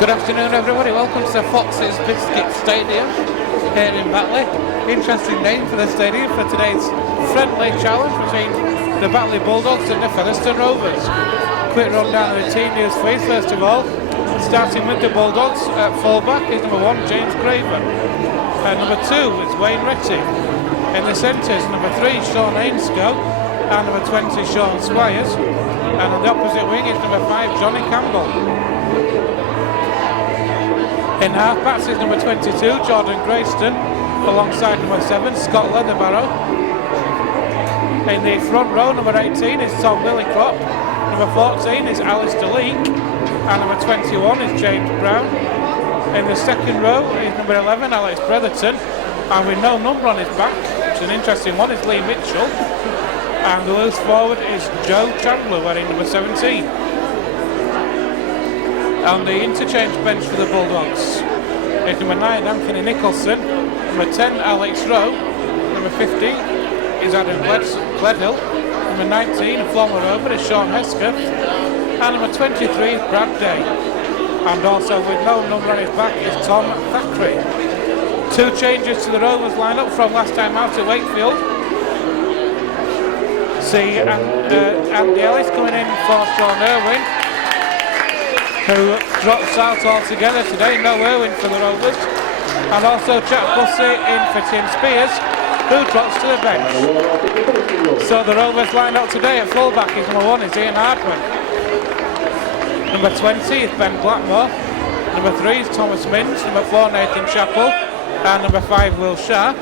Good afternoon everybody, welcome to the Fox's Biscuit Stadium here in Batley. Interesting name for the stadium for today's friendly challenge between the Batley Bulldogs and the Featherstone Rovers. Quick rundown of the team news for you first of all. Starting with the Bulldogs at fullback is number 1 James Craven. Number 2 is Wayne Retty. In the centres number 3 Sean Ainscoe and number 20 Sean Squires. And on the opposite wing is number 5 Johnny Campbell. In half-backs is number 22, Jordan Grayston, alongside number 7, Scott Leatherbarrow. In the front row, number 18 is Tom Lillicrop, number 14 is Alistair Leake, and number 21 is James Brown. In the second row is number 11, Alex Bretherton, and with no number on his back, which is an interesting one, is Lee Mitchell. And the loose forward is Joe Chandler, wearing number 17. On the interchange bench for the Bulldogs is number 9 Anthony Nicholson, number 10 Alex Rowe, number 15 is Adam Gledhill, number 19 former Rover is Sean Hesketh, and number 23 is Brad Day. And also with no number on his back is Tom Thackeray. 2 changes to the Rovers lineup from last time out at Wakefield. See Andy Ellis coming in for Sean Irwin, who drops out altogether today. No Irwin for the Rovers. And also Jack Bussey in for Tim Spears, who drops to the bench. So the Rovers lined up today at fullback is number 1 is Ian Hardman. Number 20 is Ben Blackmore. Number 3 is Thomas Minns. Number 4 Nathan Chappell. And number 5 Will Sharp.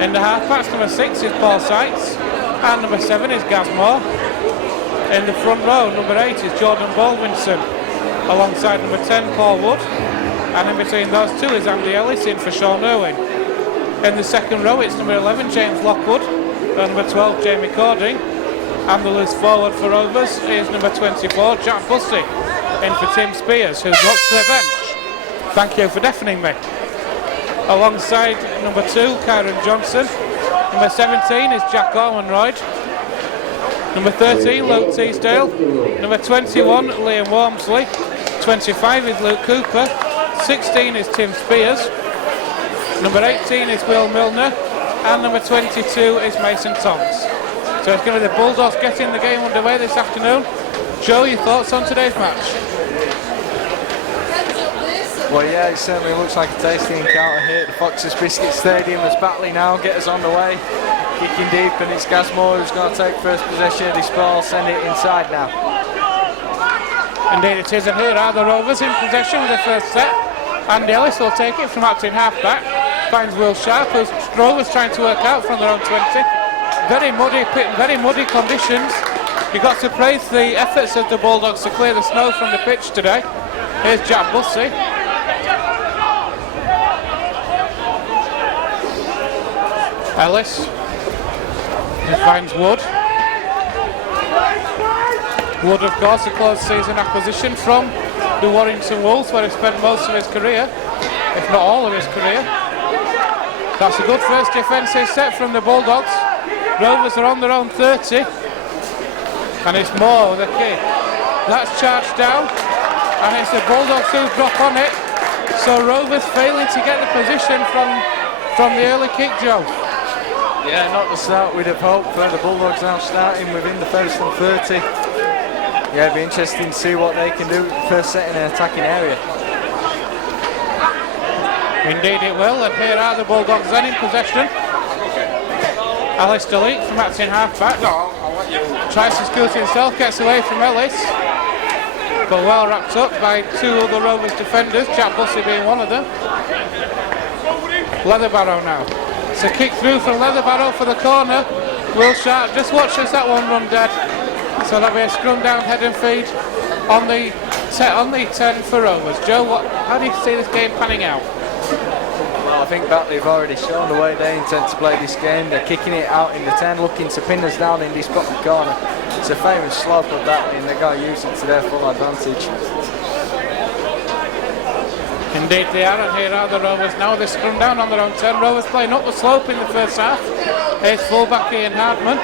In the half-backs number 6 is Paul Sykes. And number 7 is Gaz Moore. In the front row number 8 is Jordan Baldwinson, alongside number 10 Paul Wood, and in between those two is Andy Ellis in for Sean Irwin. In the second row it's number 11 James Lockwood and number 12 Jamie Cording, and the loose forward for Rovers is number 24 Jack Bussey in for Tim Spears, who drops to the bench. Thank you for deafening me. Alongside number 2 Kyron Johnson, number 17 is Jack Ormonroyd, number 13 Luke Teasdale, number 21 Liam Wormsley, 25 is Luke Cooper, 16 is Tim Spears, number 18 is Will Milner, and number 22 is Mason Toms. So it's going to be the Bulldogs getting the game underway this afternoon. Joe, your thoughts on today's match? Well, yeah, it certainly looks like a tasty encounter here at the Fox's Biscuit Stadium as Batley now get us on the way. Kicking deep, and it's Gaz Moore who's going to take first possession of this ball, send it inside now. Indeed it is, and here are the Rovers in possession with the first set. Andy Ellis will take it from acting half-back, finds Will Sharp, who's Rovers trying to work out from their own 20. Very muddy conditions. You've got to praise the efforts of the Bulldogs to clear the snow from the pitch today. Here's Jack Bussey. Ellis. He finds Wood. Wood, of course, a close season acquisition from the Warrington Wolves, where he spent most of his career, if not all of his career. That's a good first defensive set from the Bulldogs. Rovers are on their own 30, and it's Moore with a kick. That's charged down, and it's the Bulldogs who drop on it. So Rovers failing to get the position from the early kick, Joe. Yeah, not the start we'd have hoped for. The Bulldogs now starting within the Featherstone 30. Yeah, it'd be interesting to see what they can do first set in an attacking area. Indeed it will, and here are the Bulldogs then in possession. Alistair Leake from acting half-back. Tries to scoot himself, gets away from Ellis, but well wrapped up by 2 other Rovers defenders, Jack Bussey being one of them. Leatherbarrow now. It's a kick through from Leatherbarrow for the corner. Will Sharp just watches that one run dead. So that'll be a scrum down head and feed on the 10 for Rovers. Joe, how do you see this game panning out? Well, I think Batley have already shown the way they intend to play this game. They're kicking it out in the 10, looking to pin us down in this bottom corner. It's a famous slope of Batley, and they're going to use it to their full advantage. Indeed they are, and here are the Rovers now. They scrum down on their own 10. Rovers playing up the slope in the first half. Here's fullback Ian Hardman.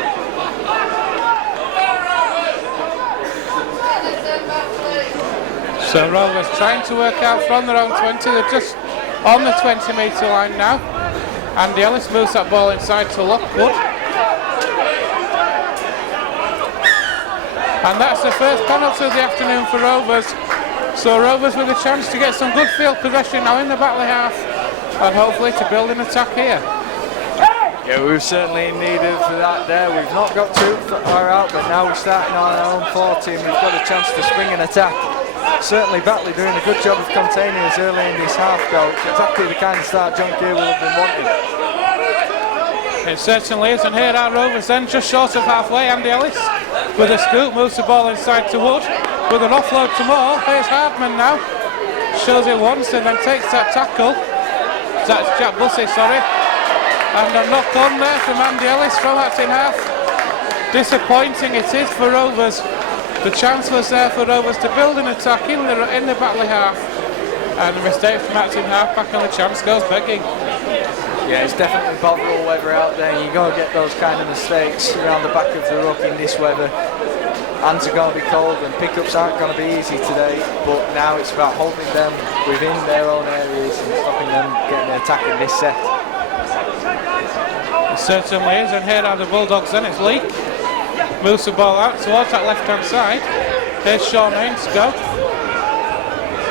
So Rovers trying to work out from their own 20. They're just on the 20-metre line now. Andy Ellis moves that ball inside to Lockwood. And that's the first penalty of the afternoon for Rovers. So Rovers with a chance to get some good field possession now in the Batley half, and hopefully to build an attack here. Yeah, we were certainly in need of that there. We've not got too far out, but now we're starting on our own 40 and we've got a chance to spring an attack. Certainly Batley doing a good job of containing us early in this half goal. Exactly the kind of start John Keir will have been wanting. It certainly is, and here are Rovers then, just short of halfway. Andy Ellis with a scoop, moves the ball inside to Wood, with an offload to Moore. Here's Hardman now, shows it once and then takes that tackle. That's Jack Bussey, sorry. And a knock on there from Andy Ellis from Acton half. Disappointing it is for Rovers. The chance was there for Rovers to build an attack in the Batley half, and a mistake from Acton half back, and the chance goes begging. Yeah, it's definitely bovril weather out there. You got to get those kind of mistakes around the back of the ruck in this weather. Hands are going to be cold and pickups aren't going to be easy today, but now it's about holding them within their own areas and stopping them getting an attack in this set. It certainly is, and here are the Bulldogs then. It's Leake moves the ball out towards that left hand side. Here's Sean Ainscoe.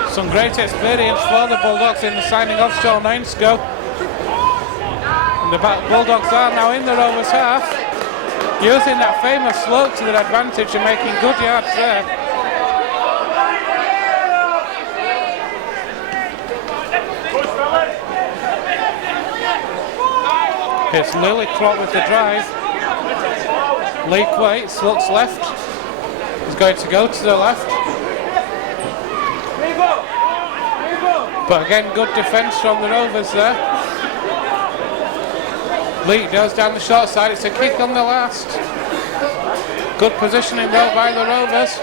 Some great experience for the Bulldogs in the signing of Sean Ainscoe. The Bulldogs are now in the Rovers half, using that famous slope to their advantage and making good yards there. It's Lillicrop with the drive. Leake waits, looks left. He's going to go to the left. But again, good defence from the Rovers there. Leake goes down the short side, it's a kick on the last. Good positioning though by the Rovers,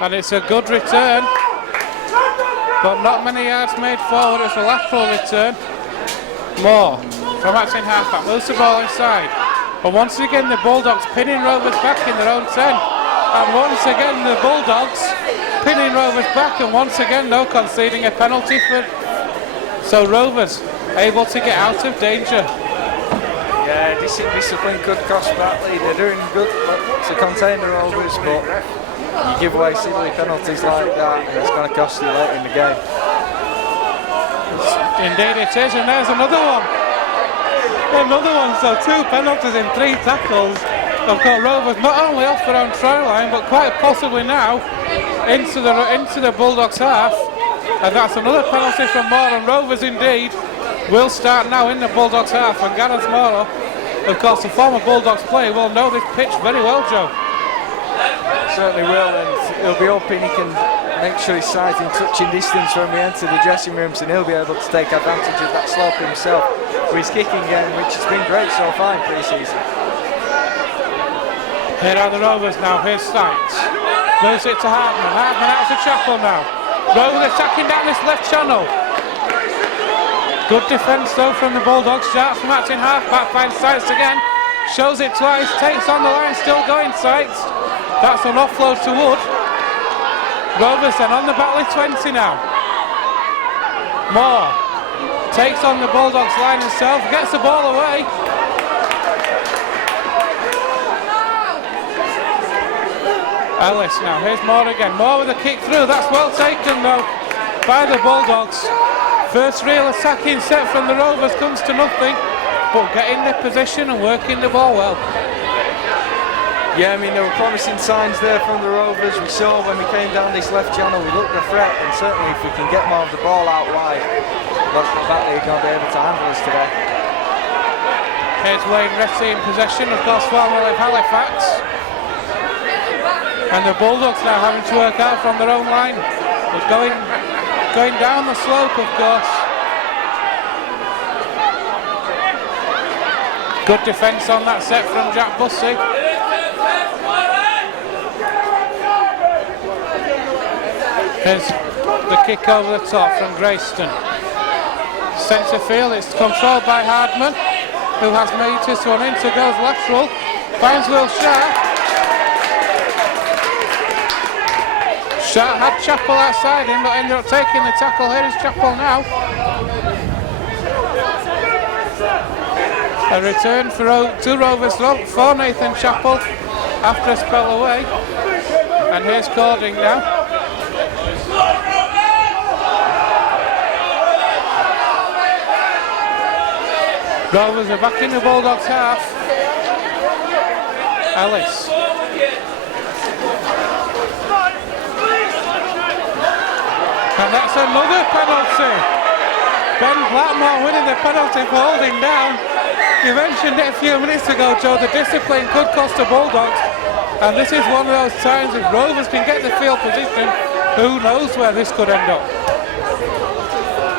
and it's a good return, but not many yards made forward. It's a lateral return. Moore from Acton halfback moves the ball inside, but once again the Bulldogs pinning Rovers back in their own 10, and once again the Bulldogs pinning Rovers back, and once again no conceding a penalty for. So Rovers able to get out of danger. Yeah, discipline could cost Batley. They're doing good to contain the Rovers, but you give away silly penalties like that and it's going to cost you late in the game. Indeed it is, and there's another one. Another one, so 2 penalties in 3 tackles. Of course, Rovers not only off their own try line, but quite possibly now into the Bulldogs half. And that's another penalty from Moore, and Rovers indeed will start now in the Bulldogs half, and Gareth Morrow, of course the former Bulldogs player, will know this pitch very well, Joe. Certainly will, and he'll be hoping he can make sure his side's in touching distance when we enter the dressing rooms, and he'll be able to take advantage of that slope himself with his kicking game, which has been great so far in pre-season. Here are the Rovers now, here's Sykes. Moves it to Hardman, Hardman out of the chapel now. Rovers attacking down this left channel. Good defence though from the Bulldogs. Starts from Acton half-back, finds Sykes again. Shows it twice, takes on the line, still going Sykes. That's an offload to Wood. Rovers then on the Batley 20 now. Moore takes on the Bulldogs line himself, gets the ball away. Ellis now, here's Moore again. Moore with a kick through, that's well taken though by the Bulldogs. First real attacking set from the Rovers comes to nothing, but getting the position and working the ball well. Yeah, I mean, there were promising signs there from the Rovers. We saw when we came down this left channel, we looked a threat, and certainly if we can get more of the ball out wide, Batley are going to be able to handle us today. Here's Wayne Ressy in possession, of course, formerly of Halifax. And the Bulldogs now having to work out from their own line. It's going down the slope, of course. Good defence on that set from Jack Bussey. Here's the kick over the top from Grayston. Centre field, it's controlled by Hardman, who has made this one into, goes lateral, finds Will Sharp. Had Chappell outside him, but ended up taking the tackle. Here is Chappell now. A return to Rovers for Nathan Chappell after a spell away. And here's Cording now. Rovers are back in the Bulldogs half. Ellis. And that's another penalty. Ben Blackmore winning the penalty for holding down. You mentioned it a few minutes ago, Joe, the discipline could cost the Bulldogs. And this is one of those times if Rovers can get the field position, who knows where this could end up.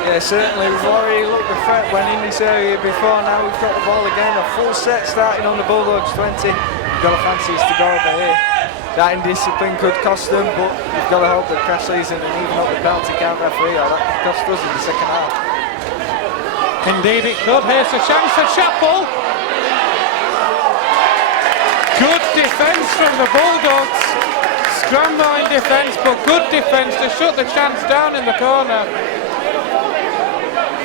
Yeah, certainly. We've already looked the threat when in this area before. Now we've got the ball again. A full set starting on the Bulldogs 20. We've got a fancy to go over here. That indiscipline could cost them, but you've got to hope that Crash isn't and even up the penalty count referee, or that could cost us in the second half. Indeed it could. Here's a chance for Chappell. Good defence from the Bulldogs. Scrambling defence, but good defence to shut the chance down in the corner.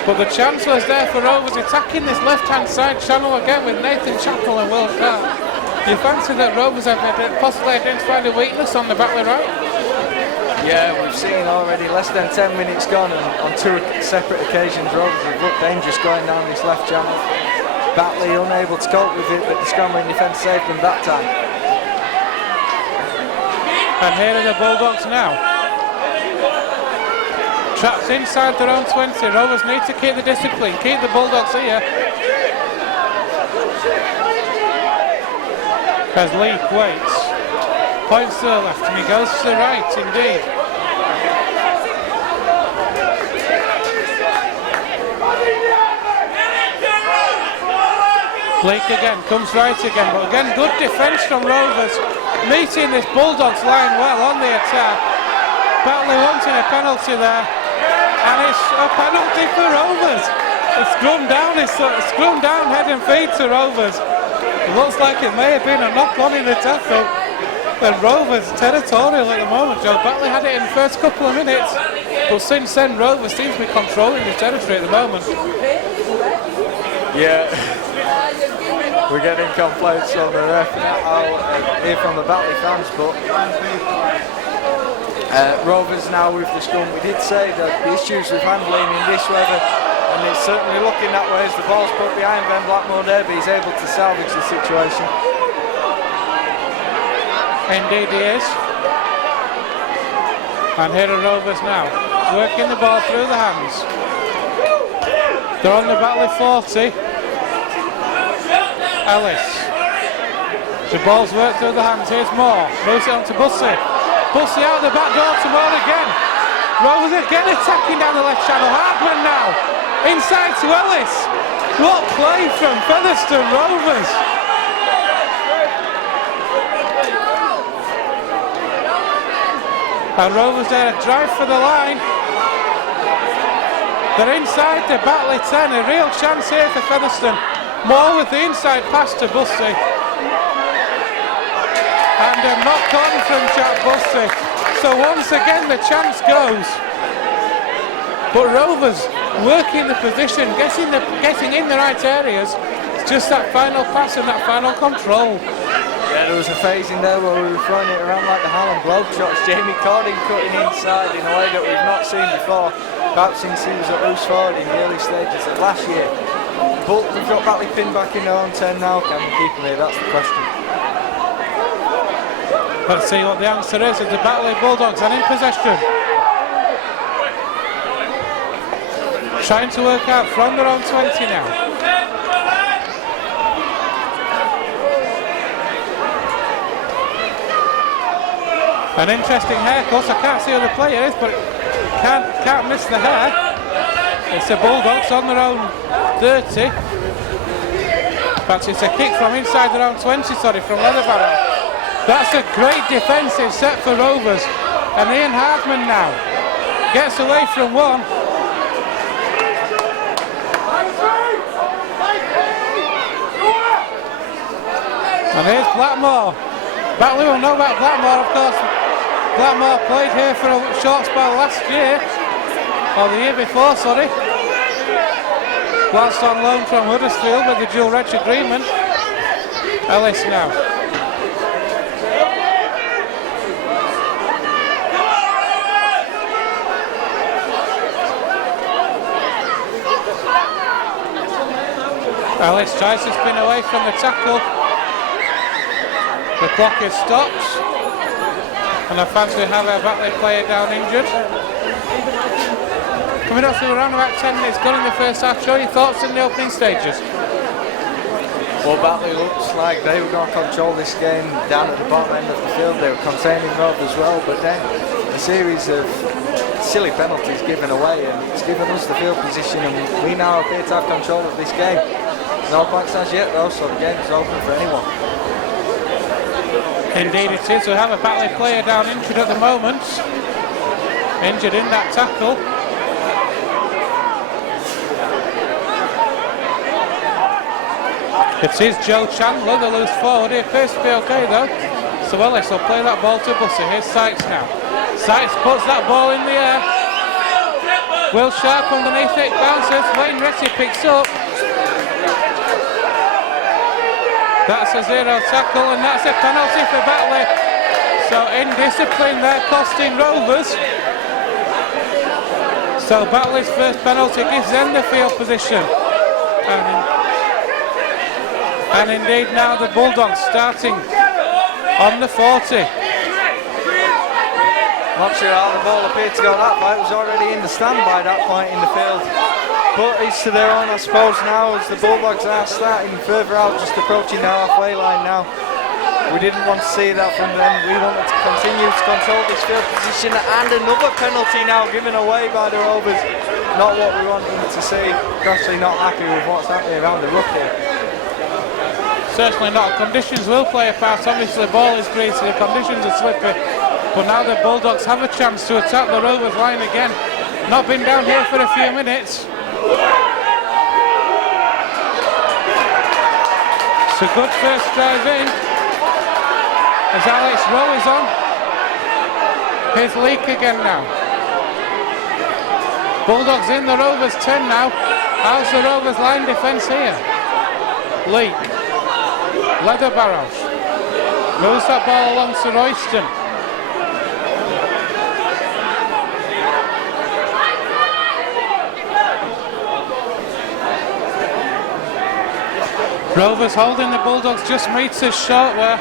But the chance was there for Rovers attacking this left-hand side channel again with Nathan Chappell and Will Clark. You fancy that Rovers have possibly identified a weakness on the Batley right? Yeah, we've seen already less than 10 minutes gone, and on two separate occasions Rovers have looked dangerous going down this left channel. Batley unable to cope with it, but the scrambling defence saved them that time. And here are the Bulldogs now. Trapped inside their own 20. Rovers need to keep the discipline, keep the Bulldogs here. As Lee waits, points to the left and he goes to the right indeed. Leak again, comes right again, but again good defence from Rovers, meeting this Bulldogs line well on the attack. Batley wanting a penalty there, and it's a penalty for Rovers. It's scrum down head and feet to Rovers. It looks like it may have been a knock-on in the tackle. And Rovers territorial at the moment, Joe. Batley had it in the first couple of minutes, but since then Rovers seems to be controlling the territory at the moment. Yeah, we're getting complaints from the ref here from the Batley fans, but Rovers now with the scrum. We did say that the issues with handling in this weather, and it's certainly looking that way as the ball's put behind Ben Blackmore there, but he's able to salvage the situation. Indeed he is. And here are Rovers now, working the ball through the hands. They're on the Batley 40. Ellis. The ball's worked through the hands, here's Moore. Moves it on to Bussey. Bussey out the back door to Moore again. Rovers again attacking down the left channel. Hardman now. Inside to Ellis. What play from Featherstone Rovers. And Rovers there, a drive for the line. They're inside the Batley 10, a real chance here for Featherstone. Moore with the inside pass to Bussey. And a knock on from Jack Bussey. So once again the chance goes. But Rovers working the position, getting in the right areas. It's just that final pass and that final control. Yeah, there was a phase in there where we were throwing it around like the Harlem Globetrotters. Jamie Cording cutting inside in a way that we've not seen before. Perhaps since he was at Oosford in the early stages of last year. But we've got Batley pinned back in their own 10 now. Can we keep them here? That's the question. Let's see what the answer is of the Batley Bulldogs and in possession. Trying to work out from their own 20 now. An interesting haircut. I can't see who the player is, but can't miss the hair. It's the Bulldogs on their own 30. But it's a kick from inside their own 20, from Leatherbarrow. That's a great defensive set for Rovers. And Ian Hardman now gets away from one. And here's Blackmore. Batley will know about Blackmore, of course. Blackmore played here for a short spell last year, or the year before, sorry. Whilst on loan from Huddersfield with the dual reg agreement. Ellis now. Ellis tries to spin away from the tackle. The clock is stopped. And I fancy we have a Batley player down injured. Coming up to around about 10 minutes gone in the first half. Show your thoughts in the opening stages. Well, Batley looks like they were going to control this game down at the bottom end of the field. They were containing Rob as well, but then a series of silly penalties given away, and it's given us the field position, and we now appear to have control of this game. No points as yet though, so the game is open for anyone. Indeed it is. We have a Batley player down injured at the moment. Injured in that tackle. It is Joe Chandler, the loose forward. He appears to be okay though. So Ellis will play that ball to Bussey. Here's Sykes now. Sykes puts that ball in the air. Will Sharp underneath it, bounces. Wayne Retty picks up. That's a zero tackle, and that's a penalty for Batley. So indiscipline there costing Rovers. So Batley's first penalty gives them the field position. And indeed now the Bulldogs starting on the 40. Not sure how the ball appeared to go that far. It was already in the stand by that point in the field. But it's to their own, I suppose, now as the Bulldogs are starting further out, just approaching the halfway line now. We didn't want to see that from them. We wanted to continue to control this field position, and another penalty now given away by the Rovers. Not what we wanted to see. Grossly not happy with what's happening around the ruck here. Certainly not. Conditions will play a part. Obviously the ball is greasy, the conditions are slippy. But now the Bulldogs have a chance to attack the Rovers line again. Not been down here for a few minutes. It's a good first drive in as Alex Rowe is on. Here's Leake again now. Bulldogs in the Rovers 10 now. How's the Rovers line defence here? Leake. Leather Barrows. Moves that ball along to Royston. Rovers holding the Bulldogs just meters short there.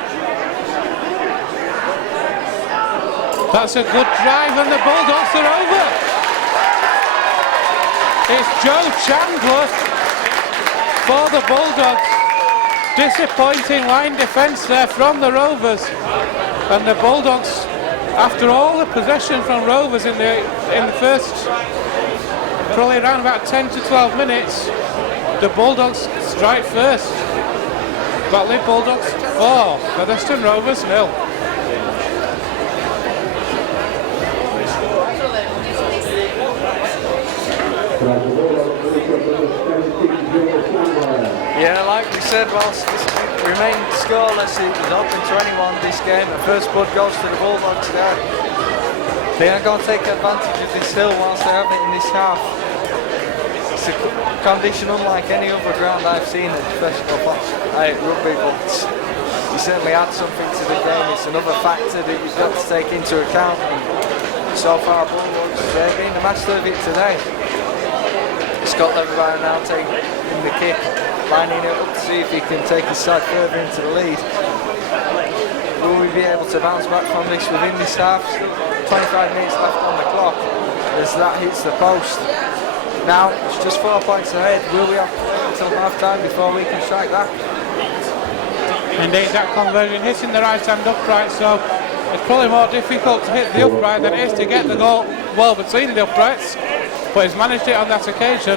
That's a good drive and the Bulldogs are over. It's Joe Chandler for the Bulldogs. Disappointing line defence there from the Rovers. And the Bulldogs, after all the possession from Rovers in the first probably around about 10 to 12 minutes, the Bulldogs strike first. Batley Bulldogs 4, Featherstone Rovers 0. Yeah, like we said, whilst it remained scoreless, it was open to anyone this game. The first blood goes to the Bulldogs there. They are going to take advantage of this hill whilst they have it in this half. It's a condition unlike any other ground I've seen at professional rugby, but you certainly add something to the game. It's another factor that you've got to take into account. And so far, Bulldogs, they've been the master of it today. Scott Leverby now taking the kick, lining it up to see if he can take his side further into the lead. Will we be able to bounce back from this within this half? 25 minutes left on the clock as that hits the post. Now it's just 4 points ahead. Will we have to wait until half time before we can strike that? Indeed, that conversion hitting the right hand upright, so it's probably more difficult to hit the upright than it is to get the goal well between the uprights, but he's managed it on that occasion.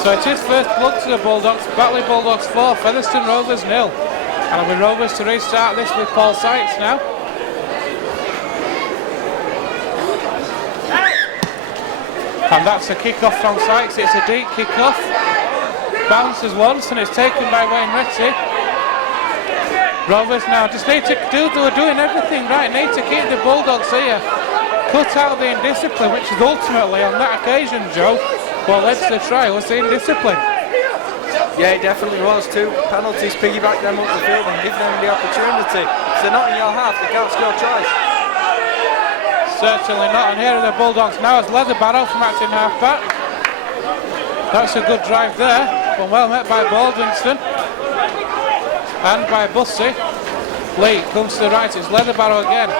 So it is first blood to the Bulldogs. Batley Bulldogs 4, Featherstone Rovers 0. And it'll be Rovers to restart this with Paul Sykes now. And that's a kick-off from Sykes. It's a deep kick-off. Bounces once and it's taken by Wayne Retty. Rovers now just need to do, they're doing everything right, need to keep the Bulldogs here. Cut out the indiscipline, which is ultimately, on that occasion, Joe, what led to the try was the indiscipline. Yeah, it definitely was. 2 penalties, piggyback them up the field and give them the opportunity. If they're not in your half, they can't score tries. Certainly not, and here are the Bulldogs now as Leatherbarrow from acting half-back. That's a good drive there, but well met by Baldwinston and by Bussey. Lee comes to the right, it's Leatherbarrow again.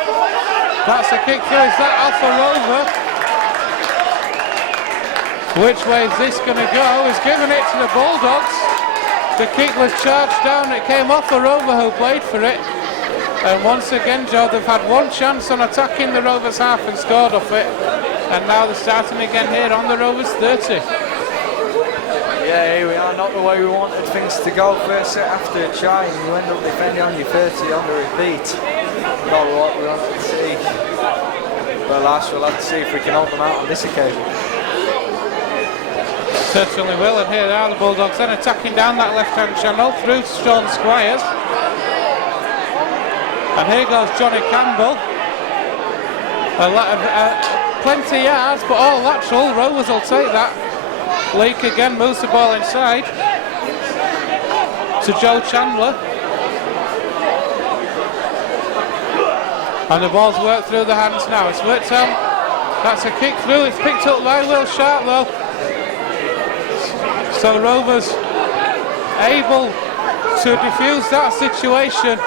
That's a kick through, is that off a Rover? Which way is this going to go? He's given it to the Bulldogs. The kick was charged down, it came off a Rover who played for it. And once again, Joe, they've had one chance on attacking the Rovers half and scored off it. And now they're starting again here on the Rovers 30. Yeah, here we are, not the way we wanted things to go. First set after a try and you end up defending on your 30 on the repeat. Not what we wanted to see. But last we'll have to see if we can hold them out on this occasion. Certainly will, and here they are, the Bulldogs then attacking down that left-hand channel through Sean Squires. And here goes Johnny Campbell. A lot of, plenty yards, but all lateral. Rovers will take that. Leake again moves the ball inside to Joe Chandler. And the ball's worked through the hands now. It's worked out. That's a kick through. It's picked up by Will Sharp though. So Rovers able to defuse that situation.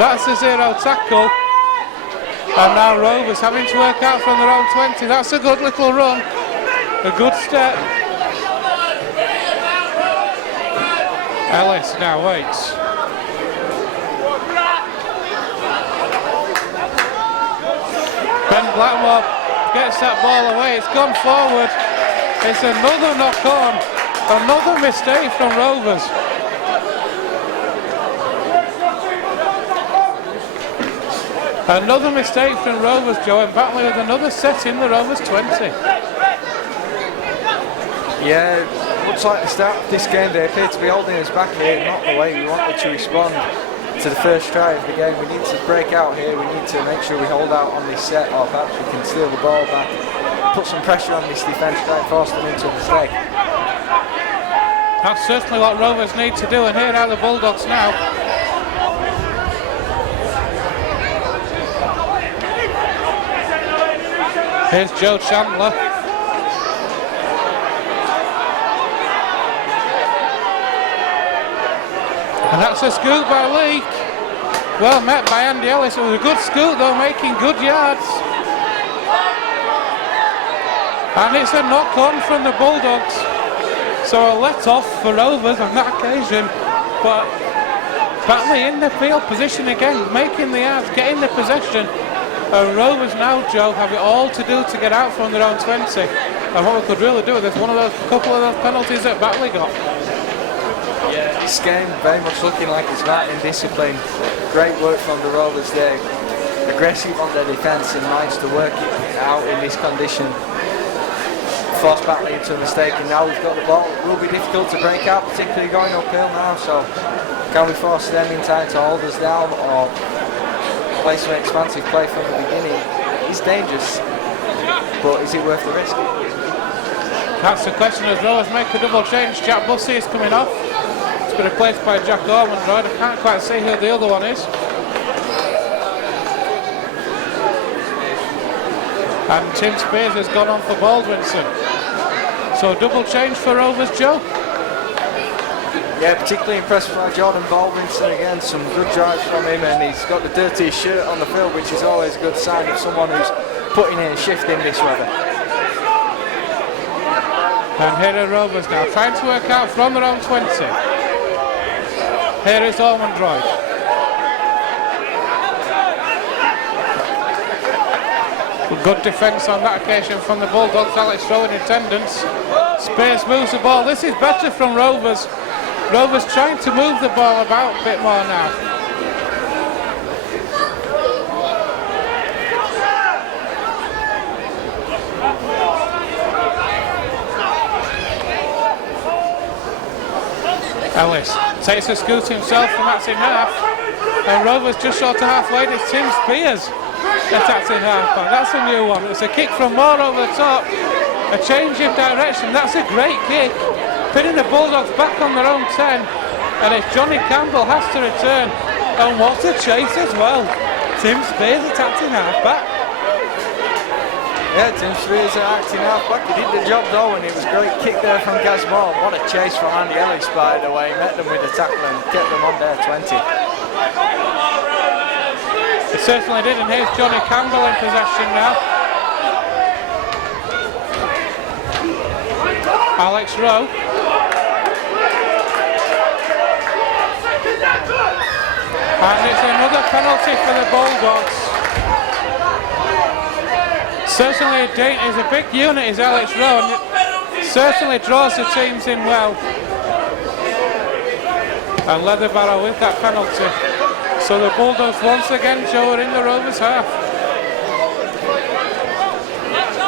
That's a 0 tackle. And now Rovers having to work out from their own 20. That's a good little run. A good step. Ellis now waits. Ben Blackmore gets that ball away. It's gone forward. It's another knock on. Another mistake from Rovers. Another mistake from Rovers, Joe, and Batley with another set in the Rovers 20. Yeah, looks like the start of this game they appear to be holding us back here, not the way we wanted to respond to the first try of the game. We need to break out here, we need to make sure we hold out on this set, or perhaps we can steal the ball back, put some pressure on this defence, try and force them into a mistake. That's certainly what Rovers need to do, and here are the Bulldogs now. Here's Joe Chandler. And that's a scoop by Leake. Well met by Andy Ellis. It was a good scoop though, making good yards. And it's a knock on from the Bulldogs. So a let off for Rovers on that occasion. But Batley in the field position again, making the yards, getting the possession. Rovers now, Joe, have it all to do to get out from their own 20. And what we could really do with this, one of those couple of those penalties that Batley got. Yeah, this game very much looking like it's that indiscipline. Great work from the Rovers there. Aggressive on their defence and managed to work it out in this condition. Forced Batley into a mistake, and now we've got the ball. It will be difficult to break out, particularly going uphill now. So can we force them in time to hold us down, or play some expansive play from the beginning? It's dangerous, but is it worth the risk? That's the question as Rovers make a double change. Jack Bussey is coming off. It's been replaced by Jack Ormondroyd. I can't quite see who the other one is. And Tim Spears has gone on for Baldwinson. So double change for Rovers, Joe. Yeah, particularly impressed by Jordan Baldwinson again. Some good drives from him, and he's got the dirtiest shirt on the field, which is always a good sign of someone who's putting in a shift in this weather. And here are Rovers now, trying to work out from their own 20. Here is Ormondroyd. Good defence on that occasion from the Bulldogs. Alex Rowe in attendance. Spears moves the ball. This is better from Rovers. Rovers trying to move the ball about a bit more now. Ellis takes a scoot himself, and that's in half. And Rovers just short of halfway. It's Tim Spears attacked in half-back. That's a new one. It's a kick from Moore over the top. A change of direction. That's a great kick. Pinning the Bulldogs back on their own 10. And if Johnny Campbell has to return. And what a chase as well. Tim Spears attacked in half-back. Yeah, Tim Spears acting half-back. He did the job though, and it was a great kick there from Gaz Moore. What a chase from Andy Ellis, by the way. He met them with a tackle and kept them on their 20. It certainly did, and here's Johnny Campbell in possession now. Alex Rowe. And it's another penalty for the Bulldogs. Certainly is a big unit, is Alex Rowe, and certainly draws the teams in well. And Leatherbarrow with that penalty. So the Bulldogs once again, Joe, are in the Rovers half.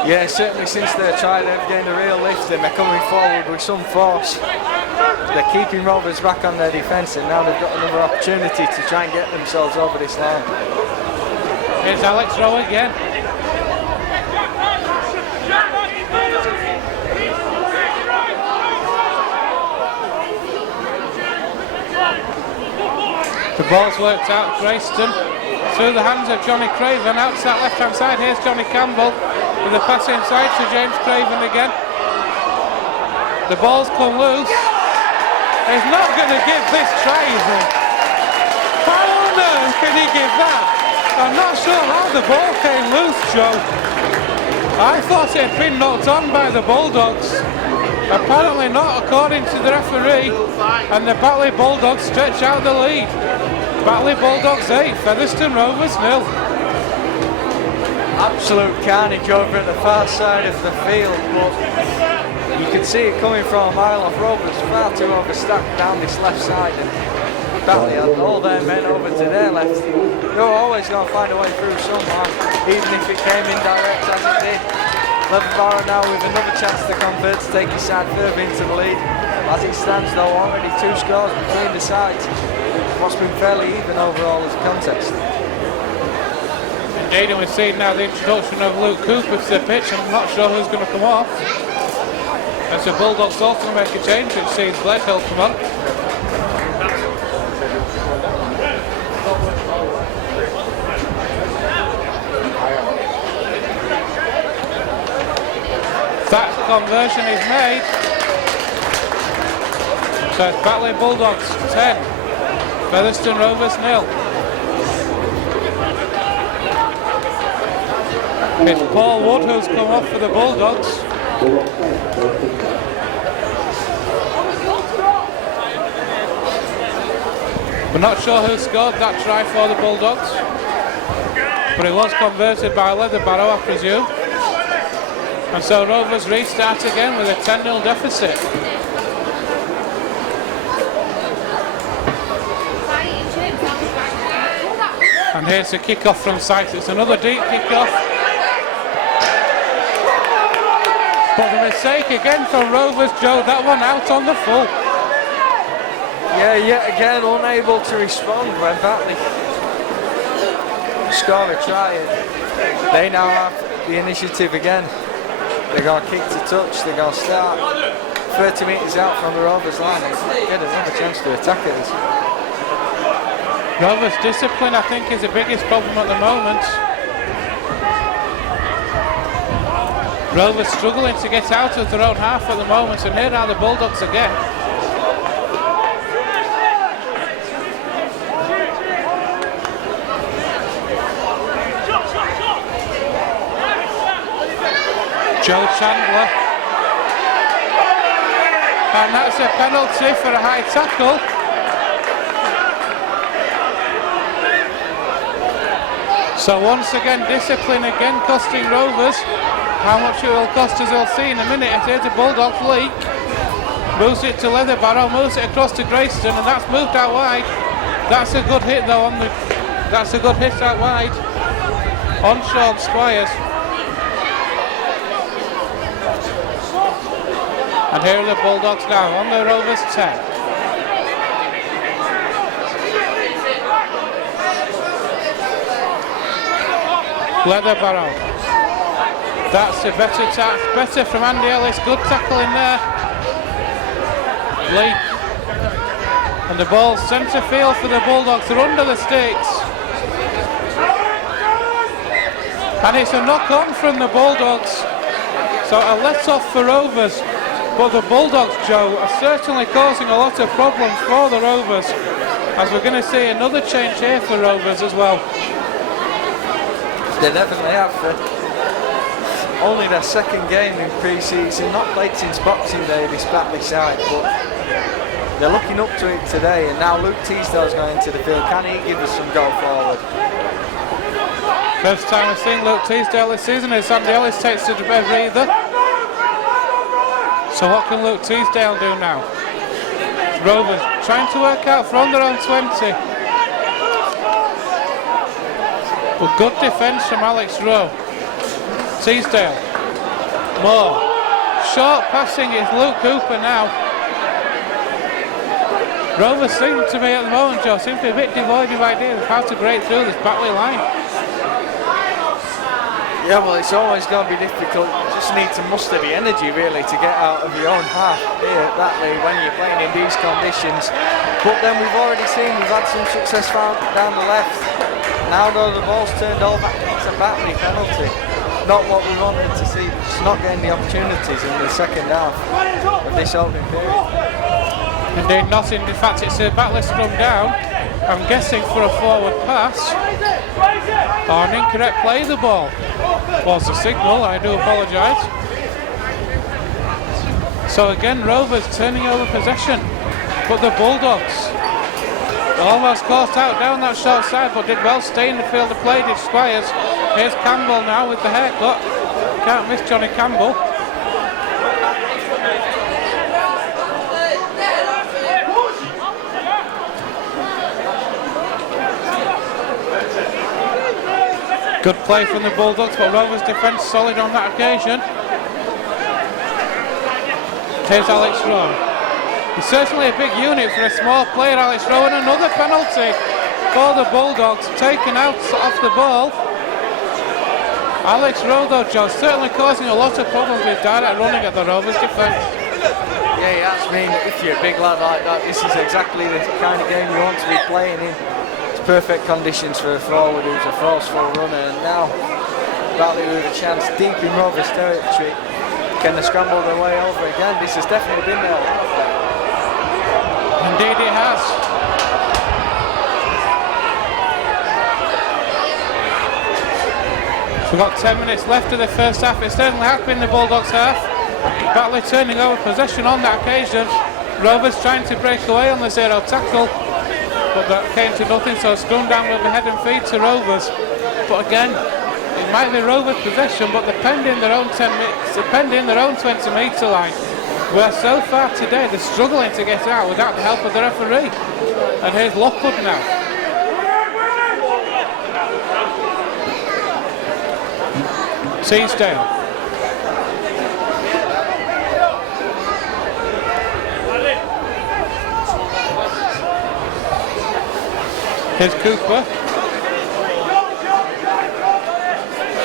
Yeah, certainly since their try they've gained a real lift and they're coming forward with some force. They're keeping Rovers back on their defence, and now they've got another opportunity to try and get themselves over this line. Here's Alex Rowe again. The ball's worked out, Grayston through the hands of Johnny Craven, out to that left hand side. Here's Johnny Campbell with a pass inside to James Craven again. The ball's come loose. He's not going to give this try, is he? How on earth can he give that? I'm not sure how the ball came loose, Joe. I thought it had been knocked on by the Bulldogs. Apparently not, according to the referee. And the Batley Bulldogs stretch out the lead. Batley Bulldogs 8, Featherstone Rovers 0. Absolute carnage over at the far side of the field, but you could see it coming from a mile off. Rovers far too overstacked down this left side, and Batley had all their men over to their left. They were always going to find a way through somehow, even if it came indirect as it did. Leatherbarrow now with another chance to convert to take his side further into the lead. As it stands though, already 2 scores between the sides. What's been fairly even overall as a contest. Indeed, and we've seen now the introduction of Luke Cooper to the pitch, and I'm not sure who's going to come off. As the Bulldogs also make a change, it sees Blakehill come on. That conversion is made. So it's Batley Bulldogs 10. Featherstone Rovers 0. It's Paul Wood who's come off for the Bulldogs. We're not sure who scored that try for the Bulldogs, but it was converted by Leatherbarrow, I presume. And so Rovers restart again with a 10-0 deficit. And here's a kick-off from Sykes. It's another deep kick-off. But the mistake again from Rovers, Joe, that one out on the full. Yeah, yet again unable to respond when Batley score a try. They now have the initiative again. They're going to kick to touch, they're going to start 30 metres out from the Rovers line and get another chance to attack it. Rovers' discipline, I think, is the biggest problem at the moment. Rovers struggling to get out of their own half at the moment, and here are the Bulldogs again. Joe Chandler. And that's a penalty for a high tackle. So once again, discipline again costing Rovers. How much it will cost us, we'll see in a minute. Here's the Bulldogs leak. Moves it to Leatherbarrow, moves it across to Grayston, and that's moved out wide. That's a good hit though that's a good hit out wide. On Sean Squires. And here are the Bulldogs now on the Rovers 10. Leather Barrow. That's a better from Andy Ellis. Good tackle in there. Leap. And the ball centre field for the Bulldogs. They're under the sticks. And it's a knock on from the Bulldogs. So a let off for Rovers. But the Bulldogs, Joe, are certainly causing a lot of problems for the Rovers. As we're going to see another change here for Rovers as well. They definitely have. Only their second game in pre-season, not played since Boxing Day, this Batley side, but they're looking up to it today. And now Luke Teasdale's going into the field. Can he give us some go forward? First time we've seen Luke Teasdale this season as Andy Ellis takes to the breather. So what can Luke Teasdale do now? Rovers trying to work out from their own 20. But good defence from Alex Rowe. Teasdale. More. Short passing is Luke Cooper now. Rovers seem to be at the moment, Joe, seem to be a bit devoid of ideas of how to break through this Batley line. Yeah, well, it's always going to be difficult. You just need to muster the energy, really, to get out of your own half here at Batley when you're playing in these conditions. But then we've already seen we've had some success down the left. Now, though, the ball's turned over, it's a Batley penalty. Not what we wanted to see, just not getting the opportunities in the second half of this opening period. Indeed not. In fact, it's a Batley scrum down. I'm guessing for a forward pass. Or an incorrect play of the ball. Was the signal, I do apologise. So again, Rovers turning over possession. But the Bulldogs almost caught out down that short side, but did well stay in the field of play, did Squires. Here's Campbell now with the haircut. Can't miss Johnny Campbell. Good play from the Bulldogs, but Rovers' defence solid on that occasion. Here's Alex Rowe. He's certainly a big unit for a small player, Alex Rowe, and another penalty for the Bulldogs, taken out off the ball. Alex Rowe, though, Joe, certainly causing a lot of problems with direct running at the Rovers' defence. Yeah, that's mean if you're a big lad like that, this is exactly the kind of game you want to be playing in. Perfect conditions for a forward who's a forceful runner, and now Batley with a chance deep in Rovers territory. Can they scramble their way over again? This has definitely been their life. Indeed it has. We've got 10 minutes left of the first half. It certainly has been the Bulldogs half. Batley turning over possession on that occasion. Rovers trying to break away on the zero tackle, but that came to nothing, so scrum down with the head and feet to Rovers. But again, it might be Rovers' possession, but they're pending their own 20 metre line. Where so far today they're struggling to get out without the help of the referee. And here's Lockwood now. Teasdale. Here's Cooper.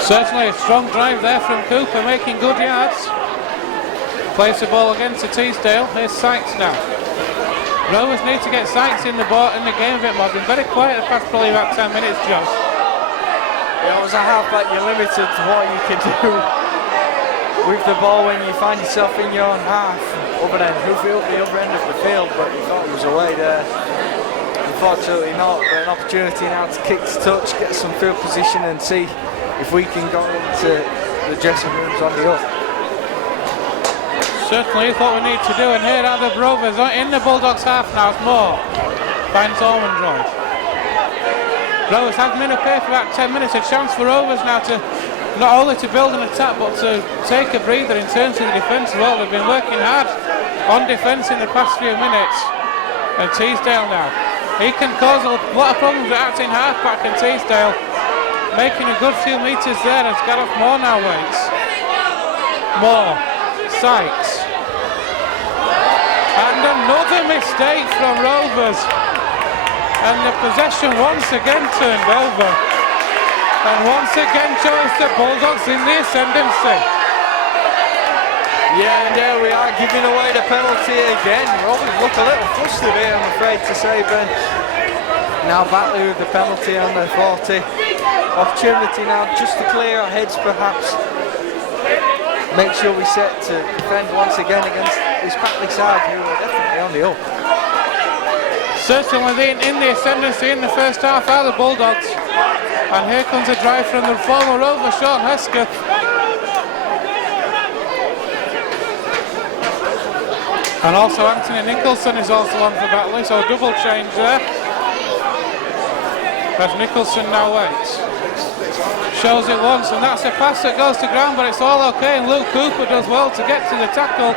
Certainly a strong drive there from Cooper, making good yards. Plays the ball again to Teasdale. Here's Sykes now. Rovers need to get Sykes in the game a bit more. Been very quiet the past probably about 10 minutes, Joe. Yeah, as a halfback, you're limited to what you can do with the ball when you find yourself in your own half. Other than the other end of the field, but you thought he was away there. Unfortunately not, but an opportunity now to kick to touch, get some field position and see if we can go into the dressing rooms on the up. Certainly is what we need to do, and here are the Rovers in the Bulldogs half now. More finds Ormond. Rovers haven't been up here for about 10 minutes. A chance for Rovers now to not only to build an attack but to take a breather in terms of the defence. Well, they've been working hard on defence in the past few minutes. And Teasdale now. He can cause a lot of problems with acting halfback, and Teasdale making a good few metres there as Gareth Moore now waits. Moore, Sykes. And another mistake from Rovers. And the possession once again turned over. And once again, Joe, it's the Bulldogs in the ascendancy. Yeah, and there we are, giving away the penalty again. Rovers look a little flustered here, I'm afraid to say, Ben. Now Batley with the penalty on their 40. Opportunity now just to clear our heads, perhaps. Make sure we set to defend once again against this Batley side, who are definitely on the up. Certainly in the ascendancy in the first half are the Bulldogs. And here comes a drive from the former Rover, Sean Hesketh. And also Anthony Nicholson is also on for Batley, so a double change there. As Nicholson now waits. Shows it once, and that's a pass that goes to ground, but it's all okay, and Luke Cooper does well to get to the tackle.